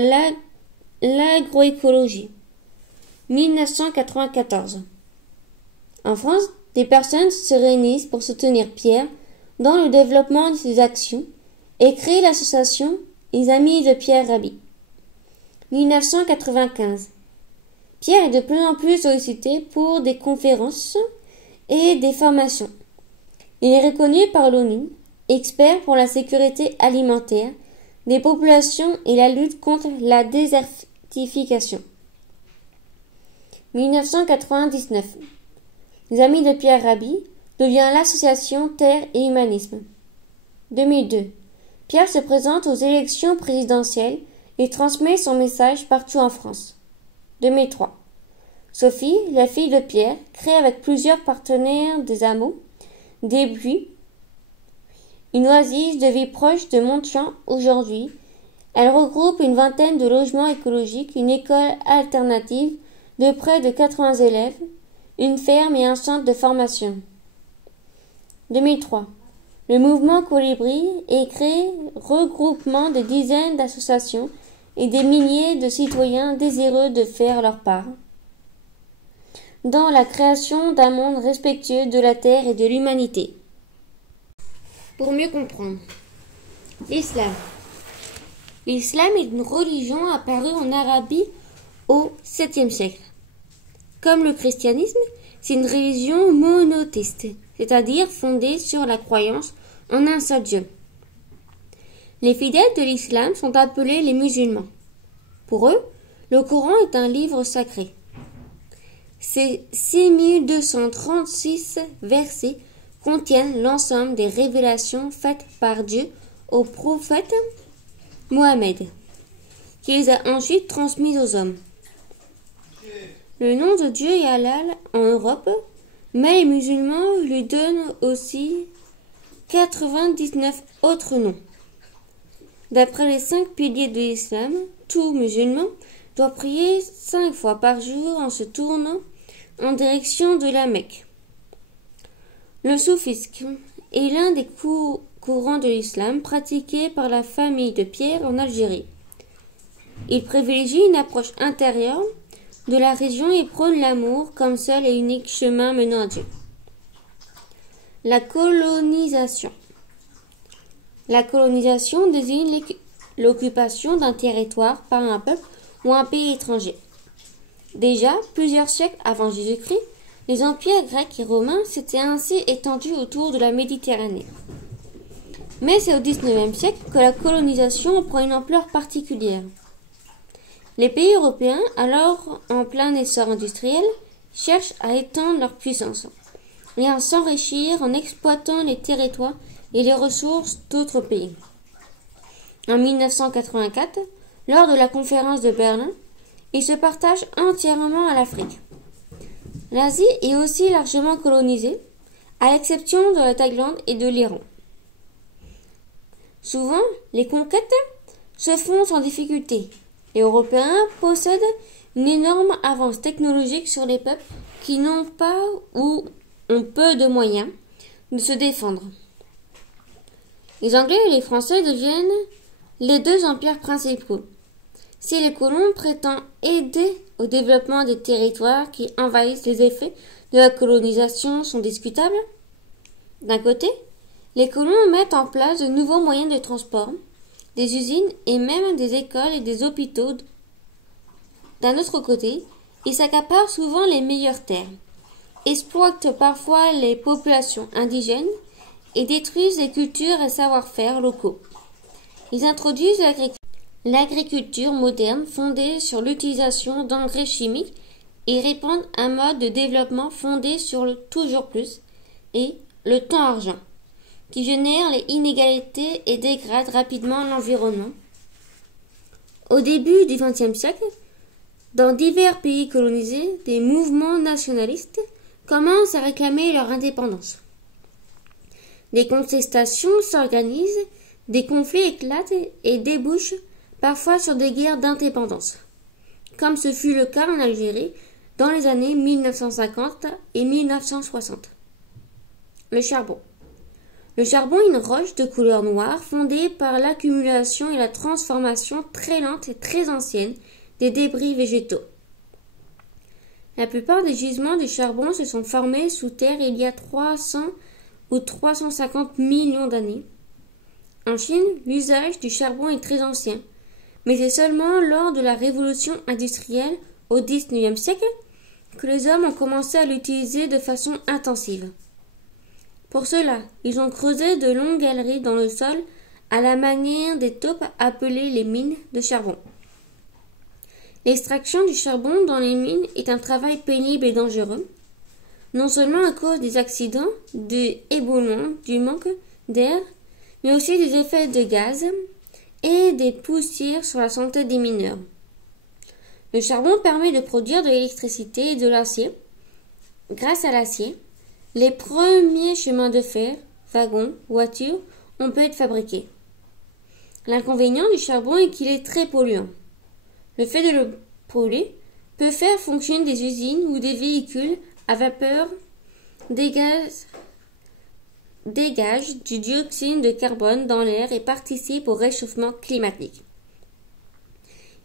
l'agroécologie. 1994. En France, des personnes se réunissent pour soutenir Pierre dans le développement de ses actions et créent l'association Les Amis de Pierre Rabhi. 1995. Pierre est de plus en plus sollicité pour des conférences et des formations. Il est reconnu par l'ONU, expert pour la sécurité alimentaire des populations et la lutte contre la désertification. 1999. Les Amis de Pierre Rabhi devient l'association Terre et Humanisme. 2002. Pierre se présente aux élections présidentielles et transmet son message partout en France. 2003. Sophie, la fille de Pierre, crée avec plusieurs partenaires des hameaux, des buis, une oasis de vie proche de Montchamp aujourd'hui. Elle regroupe une vingtaine de logements écologiques, une école alternative de près de 80 élèves, une ferme et un centre de formation. 2003. Le mouvement Colibri est créé, regroupement de dizaines d'associations et des milliers de citoyens désireux de faire leur part dans la création d'un monde respectueux de la terre et de l'humanité. Pour mieux comprendre, l'islam. L'islam est une religion apparue en Arabie au 7e siècle. Comme le christianisme, c'est une religion monothéiste, c'est-à-dire fondée sur la croyance en un seul Dieu. Les fidèles de l'islam sont appelés les musulmans. Pour eux, le Coran est un livre sacré. Ces 6236 versets contiennent l'ensemble des révélations faites par Dieu au prophète Mohammed, qu'il a ensuite transmises aux hommes. Le nom de Dieu est halal en Europe, mais les musulmans lui donnent aussi 99 autres noms. D'après les 5 piliers de l'islam, tout musulman doit prier 5 fois par jour en se tournant en direction de la Mecque. Le soufisme est l'un des courants de l'islam pratiqués par la famille de Pierre en Algérie. Il privilégie une approche intérieure de la région et prône l'amour comme seul et unique chemin menant à Dieu. La colonisation. La colonisation désigne l'occupation d'un territoire par un peuple ou un pays étranger. Déjà, plusieurs siècles avant Jésus-Christ, les empires grecs et romains s'étaient ainsi étendus autour de la Méditerranée. Mais c'est au XIXe siècle que la colonisation prend une ampleur particulière. Les pays européens, alors en plein essor industriel, cherchent à étendre leur puissance et à s'enrichir en exploitant les territoires et les ressources d'autres pays. En 1984, lors de la conférence de Berlin, ils se partagent entièrement à l'Afrique. L'Asie est aussi largement colonisée, à l'exception de la Thaïlande et de l'Iran. Souvent, les conquêtes se font sans difficulté. Les Européens possèdent une énorme avance technologique sur les peuples qui n'ont pas ou ont peu de moyens de se défendre. Les Anglais et les Français deviennent les deux empires principaux. Si les colons prétendent aider au développement des territoires qui envahissent, les effets de la colonisation sont discutables. D'un côté, les colons mettent en place de nouveaux moyens de transport, des usines et même des écoles et des hôpitaux. D'un autre côté, ils s'accaparent souvent les meilleures terres, exploitent parfois les populations indigènes et détruisent les cultures et savoir-faire locaux. Ils introduisent l'agriculture moderne fondée sur l'utilisation d'engrais chimiques et répandent un mode de développement fondé sur le toujours plus et le temps-argent, qui génère les inégalités et dégrade rapidement l'environnement. Au début du XXe siècle, dans divers pays colonisés, des mouvements nationalistes commencent à réclamer leur indépendance. Des contestations s'organisent, des conflits éclatent et débouchent parfois sur des guerres d'indépendance, comme ce fut le cas en Algérie dans les années 1950 et 1960. Le charbon. Le charbon est une roche de couleur noire fondée par l'accumulation et la transformation très lente et très ancienne des débris végétaux. La plupart des gisements de charbon se sont formés sous terre il y a 300 ou 350 millions d'années. En Chine, l'usage du charbon est très ancien, mais c'est seulement lors de la révolution industrielle au XIXe siècle que les hommes ont commencé à l'utiliser de façon intensive. Pour cela, ils ont creusé de longues galeries dans le sol à la manière des taupes appelées les mines de charbon. L'extraction du charbon dans les mines est un travail pénible et dangereux, non seulement à cause des accidents, de éboulements, du manque d'air, mais aussi des effets de gaz et des poussières sur la santé des mineurs. Le charbon permet de produire de l'électricité et de l'acier. Grâce à l'acier, les premiers chemins de fer, wagons, voitures ont pu être fabriqués. L'inconvénient du charbon est qu'il est très polluant. Le fait de le polluer peut faire fonctionner des usines ou des véhicules à vapeur dégagent du dioxyde de carbone dans l'air et participent au réchauffement climatique.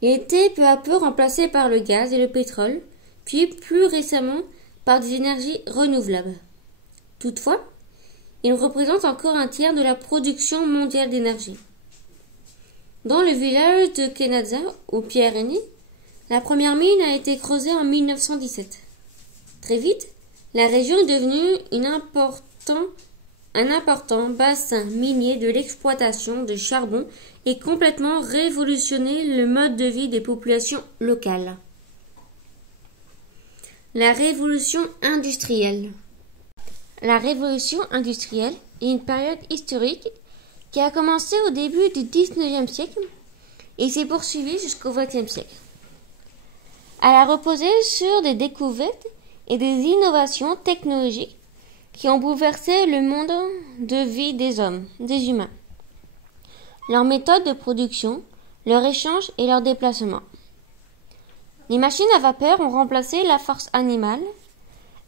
Il a été peu à peu remplacé par le gaz et le pétrole, puis plus récemment par des énergies renouvelables. Toutefois, il représente encore un tiers de la production mondiale d'énergie. Dans le village de Kenadza, où Pierre est né, la première mine a été creusée en 1917. Très vite, la région est devenue un important bassin minier de l'exploitation de charbon et complètement révolutionné le mode de vie des populations locales. La révolution industrielle. La révolution industrielle est une période historique qui a commencé au début du XIXe siècle et s'est poursuivie jusqu'au XXe siècle. Elle a reposé sur des découvertes et des innovations technologiques qui ont bouleversé le monde de vie des humains, leurs méthodes de production, leur échange et leur déplacement. Les machines à vapeur ont remplacé la force animale.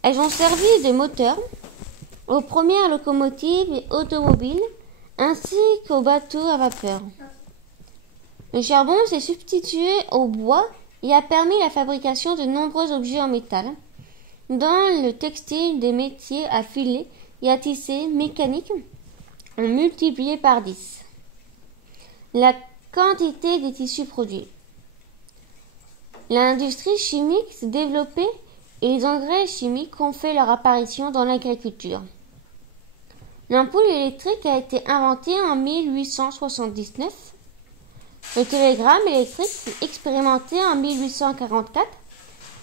Elles ont servi de moteur aux premières locomotives et automobiles ainsi qu'aux bateaux à vapeur. Le charbon s'est substitué au bois et a permis la fabrication de nombreux objets en métal. Dans le textile, des métiers à filer et à tisser mécaniques ont multiplié par 10 la quantité des tissus produits. L'industrie chimique s'est développée et les engrais chimiques ont fait leur apparition dans l'agriculture. L'ampoule électrique a été inventée en 1879. Le télégramme électrique fut expérimenté en 1844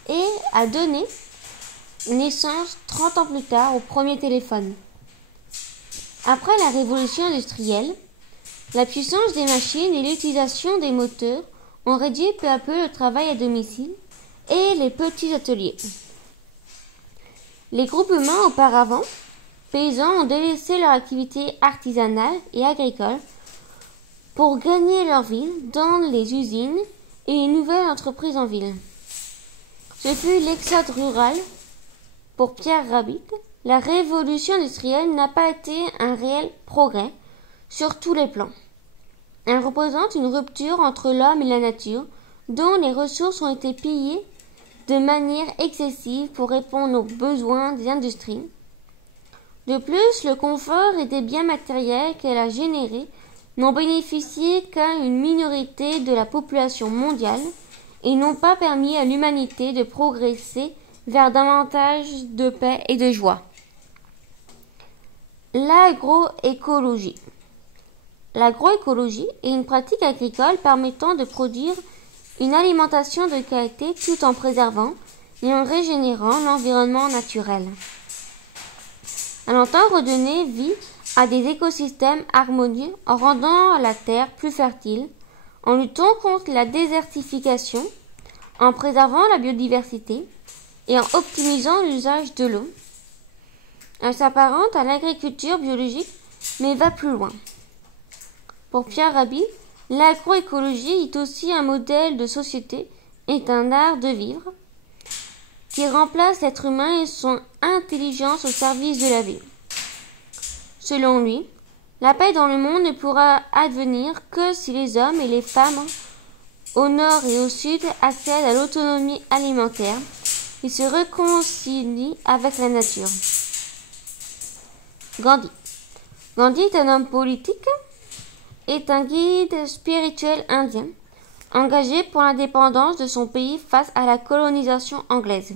et a donné naissance 30 ans plus tard au premier téléphone. Après la révolution industrielle, la puissance des machines et l'utilisation des moteurs ont réduit peu à peu le travail à domicile et les petits ateliers. Les groupements auparavant paysans ont délaissé leur activité artisanale et agricole pour gagner leur vie dans les usines et les nouvelles entreprises en ville. Ce fut l'exode rural. Pour Pierre Rabhi, la révolution industrielle n'a pas été un réel progrès sur tous les plans. Elle représente une rupture entre l'homme et la nature, dont les ressources ont été pillées de manière excessive pour répondre aux besoins des industries. De plus, le confort et des biens matériels qu'elle a générés n'ont bénéficié qu'à une minorité de la population mondiale et n'ont pas permis à l'humanité de progresser vers davantage de paix et de joie. L'agroécologie. L'agroécologie est une pratique agricole permettant de produire une alimentation de qualité tout en préservant et en régénérant l'environnement naturel. Elle entend redonner vie à des écosystèmes harmonieux en rendant la terre plus fertile, en luttant contre la désertification, en préservant la biodiversité et en optimisant l'usage de l'eau. Elle s'apparente à l'agriculture biologique mais va plus loin. Pour Pierre Rabhi, l'agroécologie est aussi un modèle de société et un art de vivre qui remplace l'être humain et son intelligence au service de la vie. Selon lui, la paix dans le monde ne pourra advenir que si les hommes et les femmes au nord et au sud accèdent à l'autonomie alimentaire et se réconcilient avec la nature. Gandhi. Gandhi est un homme politique, est un guide spirituel indien, engagé pour l'indépendance de son pays face à la colonisation anglaise.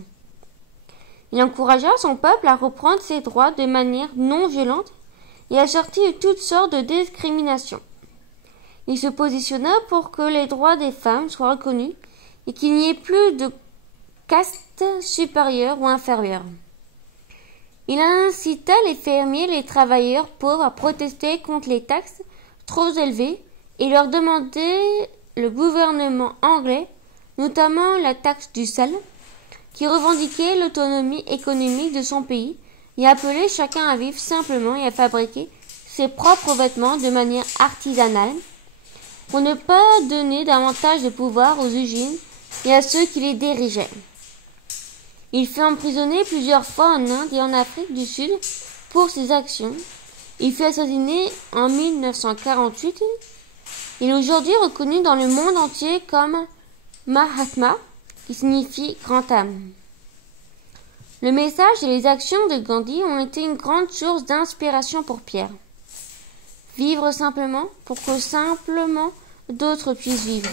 Il encouragea son peuple à reprendre ses droits de manière non violente et à sortir de toutes sortes de discriminations. Il se positionna pour que les droits des femmes soient reconnus et qu'il n'y ait plus de caste supérieure ou inférieure. Il incita les fermiers et les travailleurs pauvres à protester contre les taxes trop élevées et leur demandait le gouvernement anglais, notamment la taxe du sel, qui revendiquait l'autonomie économique de son pays et appelait chacun à vivre simplement et à fabriquer ses propres vêtements de manière artisanale pour ne pas donner davantage de pouvoir aux usines et à ceux qui les dirigeaient. Il fut emprisonné plusieurs fois en Inde et en Afrique du Sud pour ses actions. Il fut assassiné en 1948. Il est aujourd'hui reconnu dans le monde entier comme Mahatma, qui signifie grand âme. Le message et les actions de Gandhi ont été une grande source d'inspiration pour Pierre. Vivre simplement pour que simplement d'autres puissent vivre.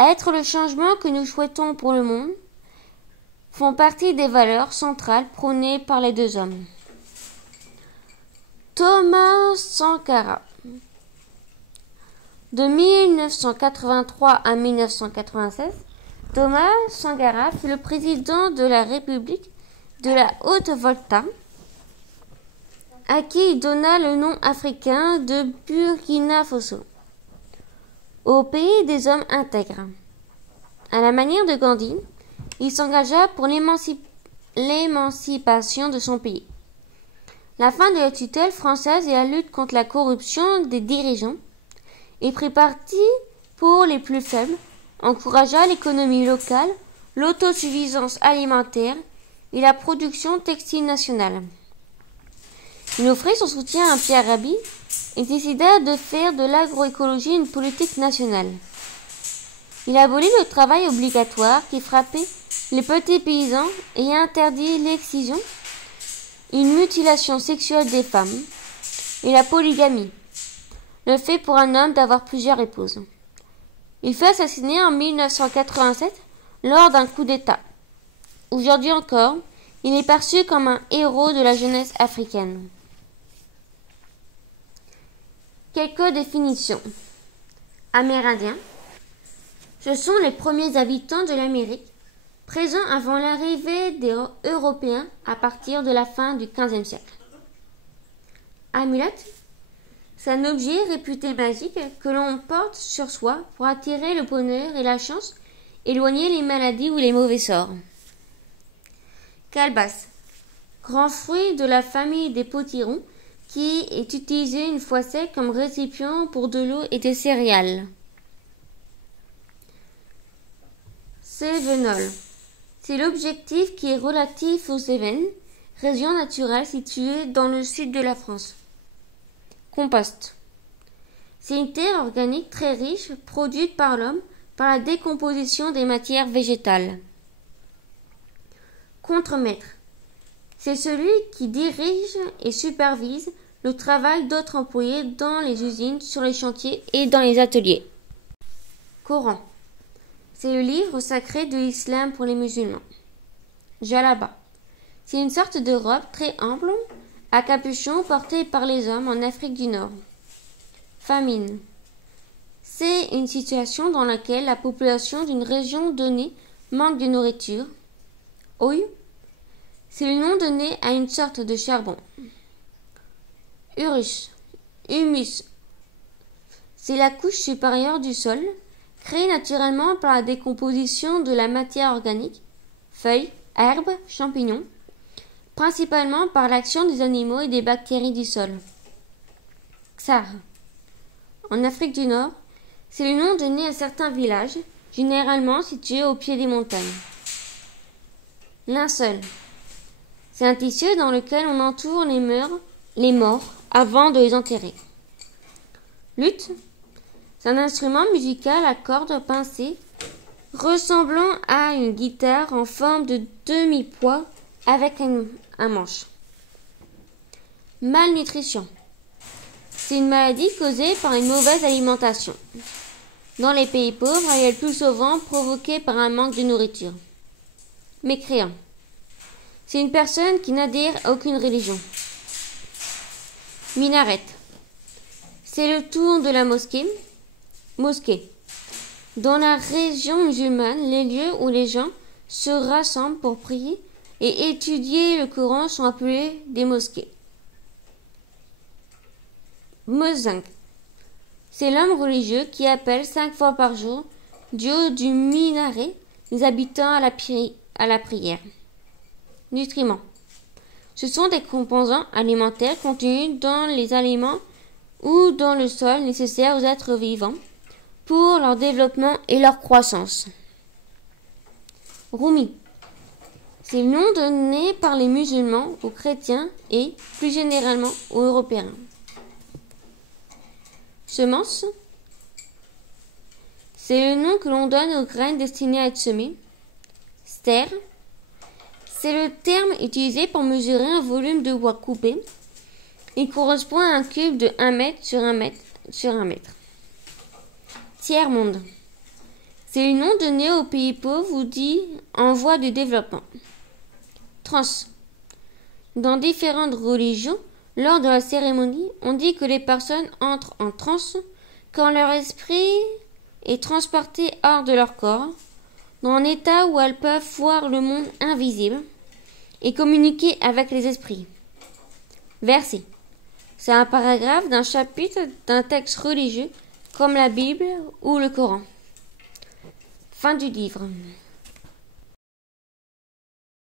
Être le changement que nous souhaitons pour le monde font partie des valeurs centrales prônées par les deux hommes. Thomas Sankara. De 1983 à 1996, Thomas Sankara fut le président de la République de la Haute-Volta, à qui il donna le nom africain de Burkina Faso, au pays des hommes intègres. À la manière de Gandhi, il s'engagea pour l'émancipation de son pays, la fin de la tutelle française et la lutte contre la corruption des dirigeants, et prit parti pour les plus faibles, encouragea l'économie locale, l'autosuffisance alimentaire et la production textile nationale. Il offrit son soutien à Pierre Rabhi et décida de faire de l'agroécologie une politique nationale. Il abolit le travail obligatoire qui frappait les petits paysans et interdit l'excision, une mutilation sexuelle des femmes et la polygamie, le fait pour un homme d'avoir plusieurs épouses. Il fut assassiné en 1987 lors d'un coup d'État. Aujourd'hui encore, il est perçu comme un héros de la jeunesse africaine. Quelques définitions. Amérindiens. Ce sont les premiers habitants de l'Amérique, présents avant l'arrivée des Européens à partir de la fin du XVe siècle. Amulette. C'est un objet réputé magique que l'on porte sur soi pour attirer le bonheur et la chance, éloigner les maladies ou les mauvais sorts. Calebasse. Grand fruit de la famille des potirons qui est utilisé une fois sec comme récipient pour de l'eau et des céréales. Cévenol. C'est l'objectif qui est relatif aux Cévennes, région naturelle située dans le sud de la France. Compost. C'est une terre organique très riche produite par l'homme par la décomposition des matières végétales. Contremaître. C'est celui qui dirige et supervise le travail d'autres employés dans les usines, sur les chantiers et dans les ateliers. Coran. C'est le livre sacré de l'islam pour les musulmans. Jalaba. C'est une sorte de robe très ample à capuchon portée par les hommes en Afrique du Nord. Famine. C'est une situation dans laquelle la population d'une région donnée manque de nourriture. Ouïe. C'est le nom donné à une sorte de charbon. Humus. C'est la couche supérieure du sol, créée naturellement par la décomposition de la matière organique, feuilles, herbes, champignons, principalement par l'action des animaux et des bactéries du sol. Xar. En Afrique du Nord, c'est le nom donné à certains villages, généralement situés au pied des montagnes. Linceul. C'est un tissu dans lequel on entoure les morts avant de les enterrer. Luth. C'est un instrument musical à cordes pincées ressemblant à une guitare en forme de demi-poids avec un manche. Malnutrition. C'est une maladie causée par une mauvaise alimentation. Dans les pays pauvres, elle est le plus souvent provoquée par un manque de nourriture. Mécréant. C'est une personne qui n'adhère à aucune religion. Minaret. C'est le tour de la mosquée. Dans la région musulmane, les lieux où les gens se rassemblent pour prier et étudier le Coran sont appelés des mosquées. Muezzin. C'est l'homme religieux qui appelle 5 fois par jour, du haut du minaret, les habitants à la prière. Nutriments. Ce sont des composants alimentaires contenus dans les aliments ou dans le sol nécessaires aux êtres vivants pour leur développement et leur croissance. Rumi. C'est le nom donné par les musulmans aux chrétiens et, plus généralement, aux Européens. Semence. C'est le nom que l'on donne aux graines destinées à être semées. Ster. C'est le terme utilisé pour mesurer un volume de bois coupé. Il correspond à un cube de 1 mètre sur 1 mètre sur 1 mètre. Tiers-monde. C'est le nom donné aux pays pauvres ou dits en voie de développement. Trans. Dans différentes religions, lors de la cérémonie, on dit que les personnes entrent en transe quand leur esprit est transporté hors de leur corps, dans un état où elles peuvent voir le monde invisible et communiquer avec les esprits. Verset. C'est un paragraphe d'un chapitre d'un texte religieux comme la Bible ou le Coran. Fin du livre.